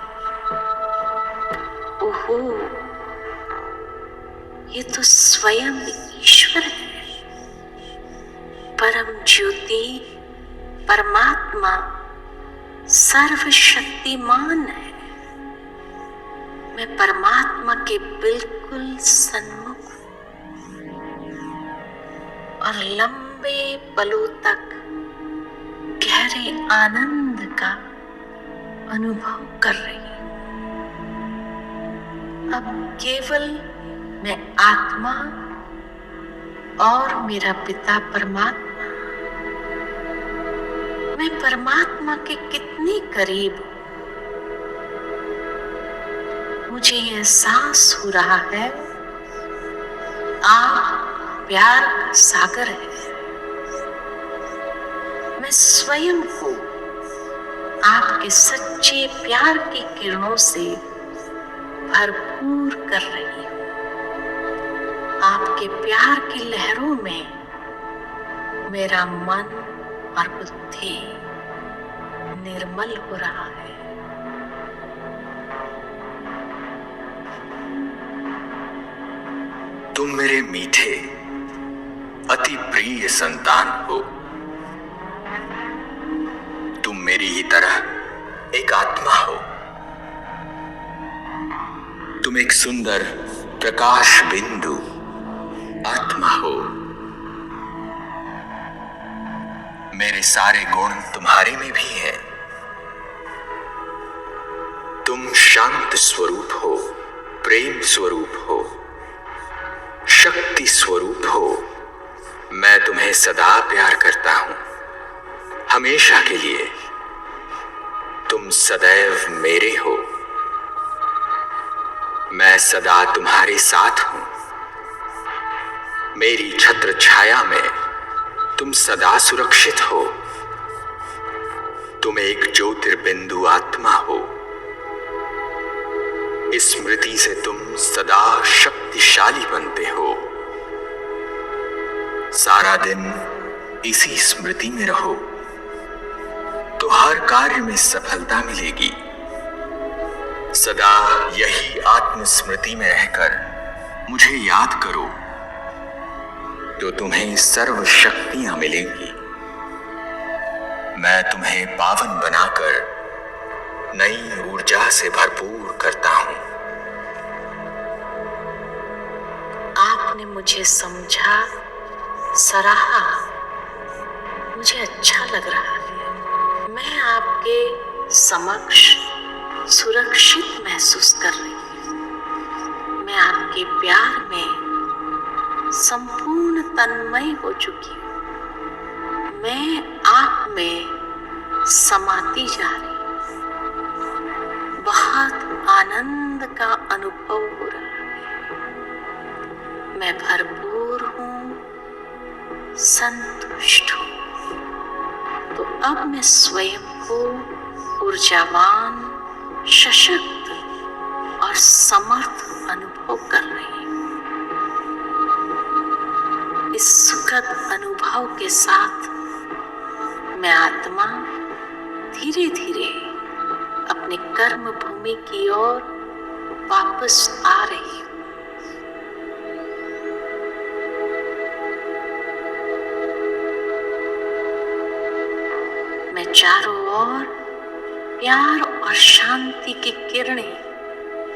ओहो, ये तो स्वयं ईश्वर है। परम ज्योति, परमात्मा, सर्वशक्तिमान है। मैं परमात्मा के बिल्कुल सन्मुख और लंबे पलों तक गहरे आनंद का अनुभव कर रही हूं। अब केवल मैं आत्मा और मेरा पिता परमात्मा, मैं परमात्मा के कितने करीब हूं। मुझे यह एहसास हो रहा है, आप प्यार का सागर है। मैं स्वयं को आपके सच्चे प्यार की किरणों से भरपूर कर रही हूं। आपके प्यार की लहरों में मेरा मन और बुद्धि निर्मल हो रहा है। तुम मेरे मीठे, अति प्रिय संतान हो। तुम मेरी ही तरह एक आत्मा हो। तुम एक सुंदर प्रकाश बिंदु आत्मा हो। मेरे सारे गुण तुम्हारे में भी हैं। तुम शांत स्वरूप हो, प्रेम स्वरूप हो, शक्ति स्वरूप हो। मैं तुम्हें सदा प्यार करता हूं, हमेशा के लिए। तुम सदैव मेरे हो, मैं सदा तुम्हारे साथ हूं। मेरी छत्र छाया में तुम सदा सुरक्षित हो। तुम एक ज्योतिर्बिंदु आत्मा हो। इस स्मृति से तुम सदा शक्तिशाली बनते हो। सारा दिन इसी स्मृति में रहो तो हर कार्य में सफलता मिलेगी। सदा यही आत्मस्मृति में रहकर मुझे याद करो तो तुम्हें सर्व शक्तियां मिलेंगी। मैं तुम्हें पावन बनाकर नई ऊर्जा से भरपूर करता हूं। आपने मुझे समझा, सराहा, मुझे अच्छा लग रहा है। मैं आपके समक्ष सुरक्षित महसूस कर रही हूँ। मैं आपके प्यार में संपूर्ण तन्मय हो चुकी हूँ। मैं आप में समाती जा रही हूँ। बहुत आनंद का अनुभव हो रहा है। मैं भरपूर हूँ, संतुष्ट हूँ। तो अब मैं स्वयं को ऊर्जावान, सशक्त और समर्थ अनुभव कर रही हूँ। इस सुखद अनुभव के साथ मैं आत्मा धीरे धीरे अपने कर्म भूमि की ओर वापस आ रही हूँ। मैं चारों ओर प्यार और शांति की किरणें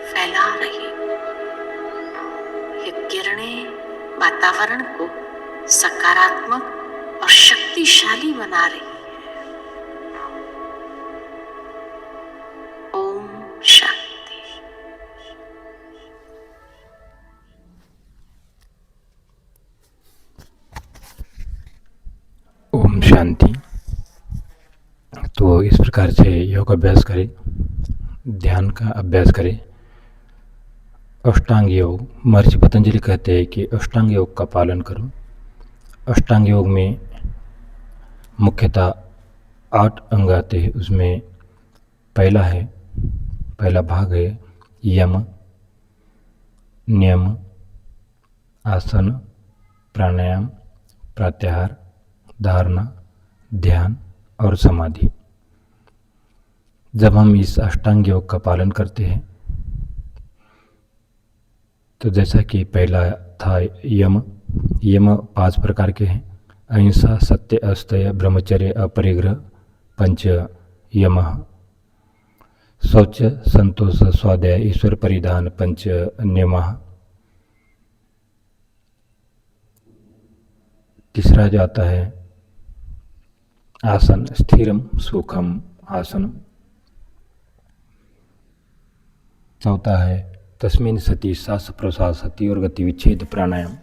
फैला रही हूँ। ये किरणें वातावरण को सकारात्मक और शक्तिशाली बना रही है। ओम शांति। ओम शांति। तो इस प्रकार से योग अभ्यास करें, ध्यान का अभ्यास करें। अष्टांग योग, महर्षि पतंजलि कहते हैं कि अष्टांग योग का पालन करो। अष्टांग योग में मुख्यतः 8 अंग आते हैं। उसमें पहला भाग है यम, नियम, आसन, प्राणायाम, प्रत्याहार, धारणा, ध्यान और समाधि। जब हम इस अष्टांग योग का पालन करते हैं तो जैसा कि पहला था यम 5 प्रकार के हैं। अहिंसा, सत्य, अस्तेय, ब्रह्मचर्य, अपरिग्रह, पंच यमः। शौच, संतोष, स्वाध्याय, ईश्वर परिधान, पंच नियमः। तीसरा जो आता है आसन, स्थिरम सुखम आसनम। चौथा है तस्मिन् सति श्वास प्रश्वास सति और गति विच्छेद प्राणायाम।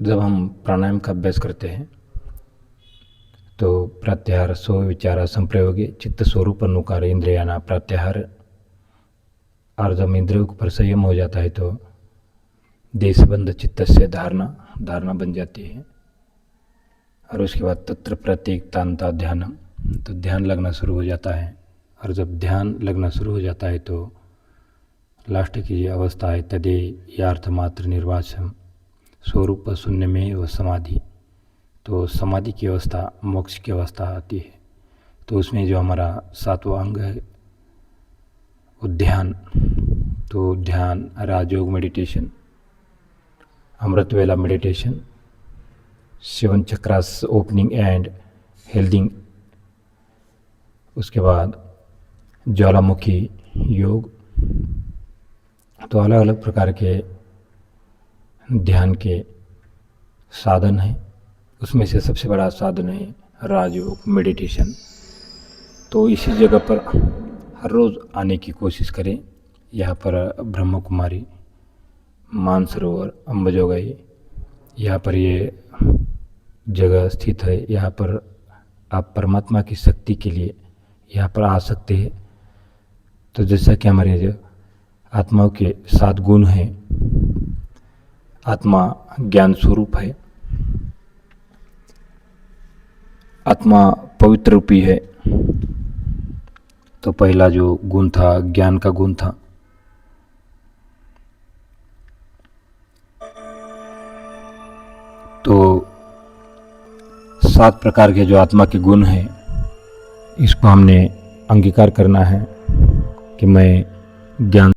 जब हम प्राणायाम का अभ्यास करते हैं तो प्रत्याहार, स्व विचार, संप्रयोगे, चित्त स्वरूप अनुकार, इंद्रियाना प्रत्याहार। और जब इंद्रियों पर संयम हो जाता है तो देशबंध चित्त से धारणा बन जाती है। और उसके बाद तत्र प्रत्येक तांता ध्यानम, तो ध्यान लगना शुरू हो जाता है। और जब ध्यान लगना शुरू हो जाता है तो लास्ट की जो अवस्था है तदे यार्थमात्र निर्वाचन स्वरूप शून्य में व समाधि। तो समाधि की अवस्था, मोक्ष की अवस्था आती है। तो उसमें जो हमारा 7वां अंग है वो ध्यान। तो ध्यान, राजयोग मेडिटेशन, अमृत वेला मेडिटेशन, 7 चक्रास ओपनिंग एंड हेल्दिंग। उसके बाद ज्वालामुखी योग। तो अलग अलग प्रकार के ध्यान के साधन हैं। उसमें से सबसे बड़ा साधन है राजयोग मेडिटेशन। तो इसी जगह पर हर रोज़ आने की कोशिश करें। यहाँ पर ब्रह्म कुमारी, मानसरोवर, अंबजोगाई, यहाँ पर ये जगह स्थित है। यहाँ पर आप परमात्मा की शक्ति के लिए यहाँ पर आ सकते हैं। तो जैसा कि हमारे जो आत्माओं के 7 गुण हैं, आत्मा ज्ञान स्वरूप है, आत्मा पवित्र रूपी है। तो पहला जो गुण था ज्ञान का गुण था। तो 7 प्रकार के जो आत्मा के गुण हैं, इसको हमने अंगीकार करना है कि मैं ज्ञान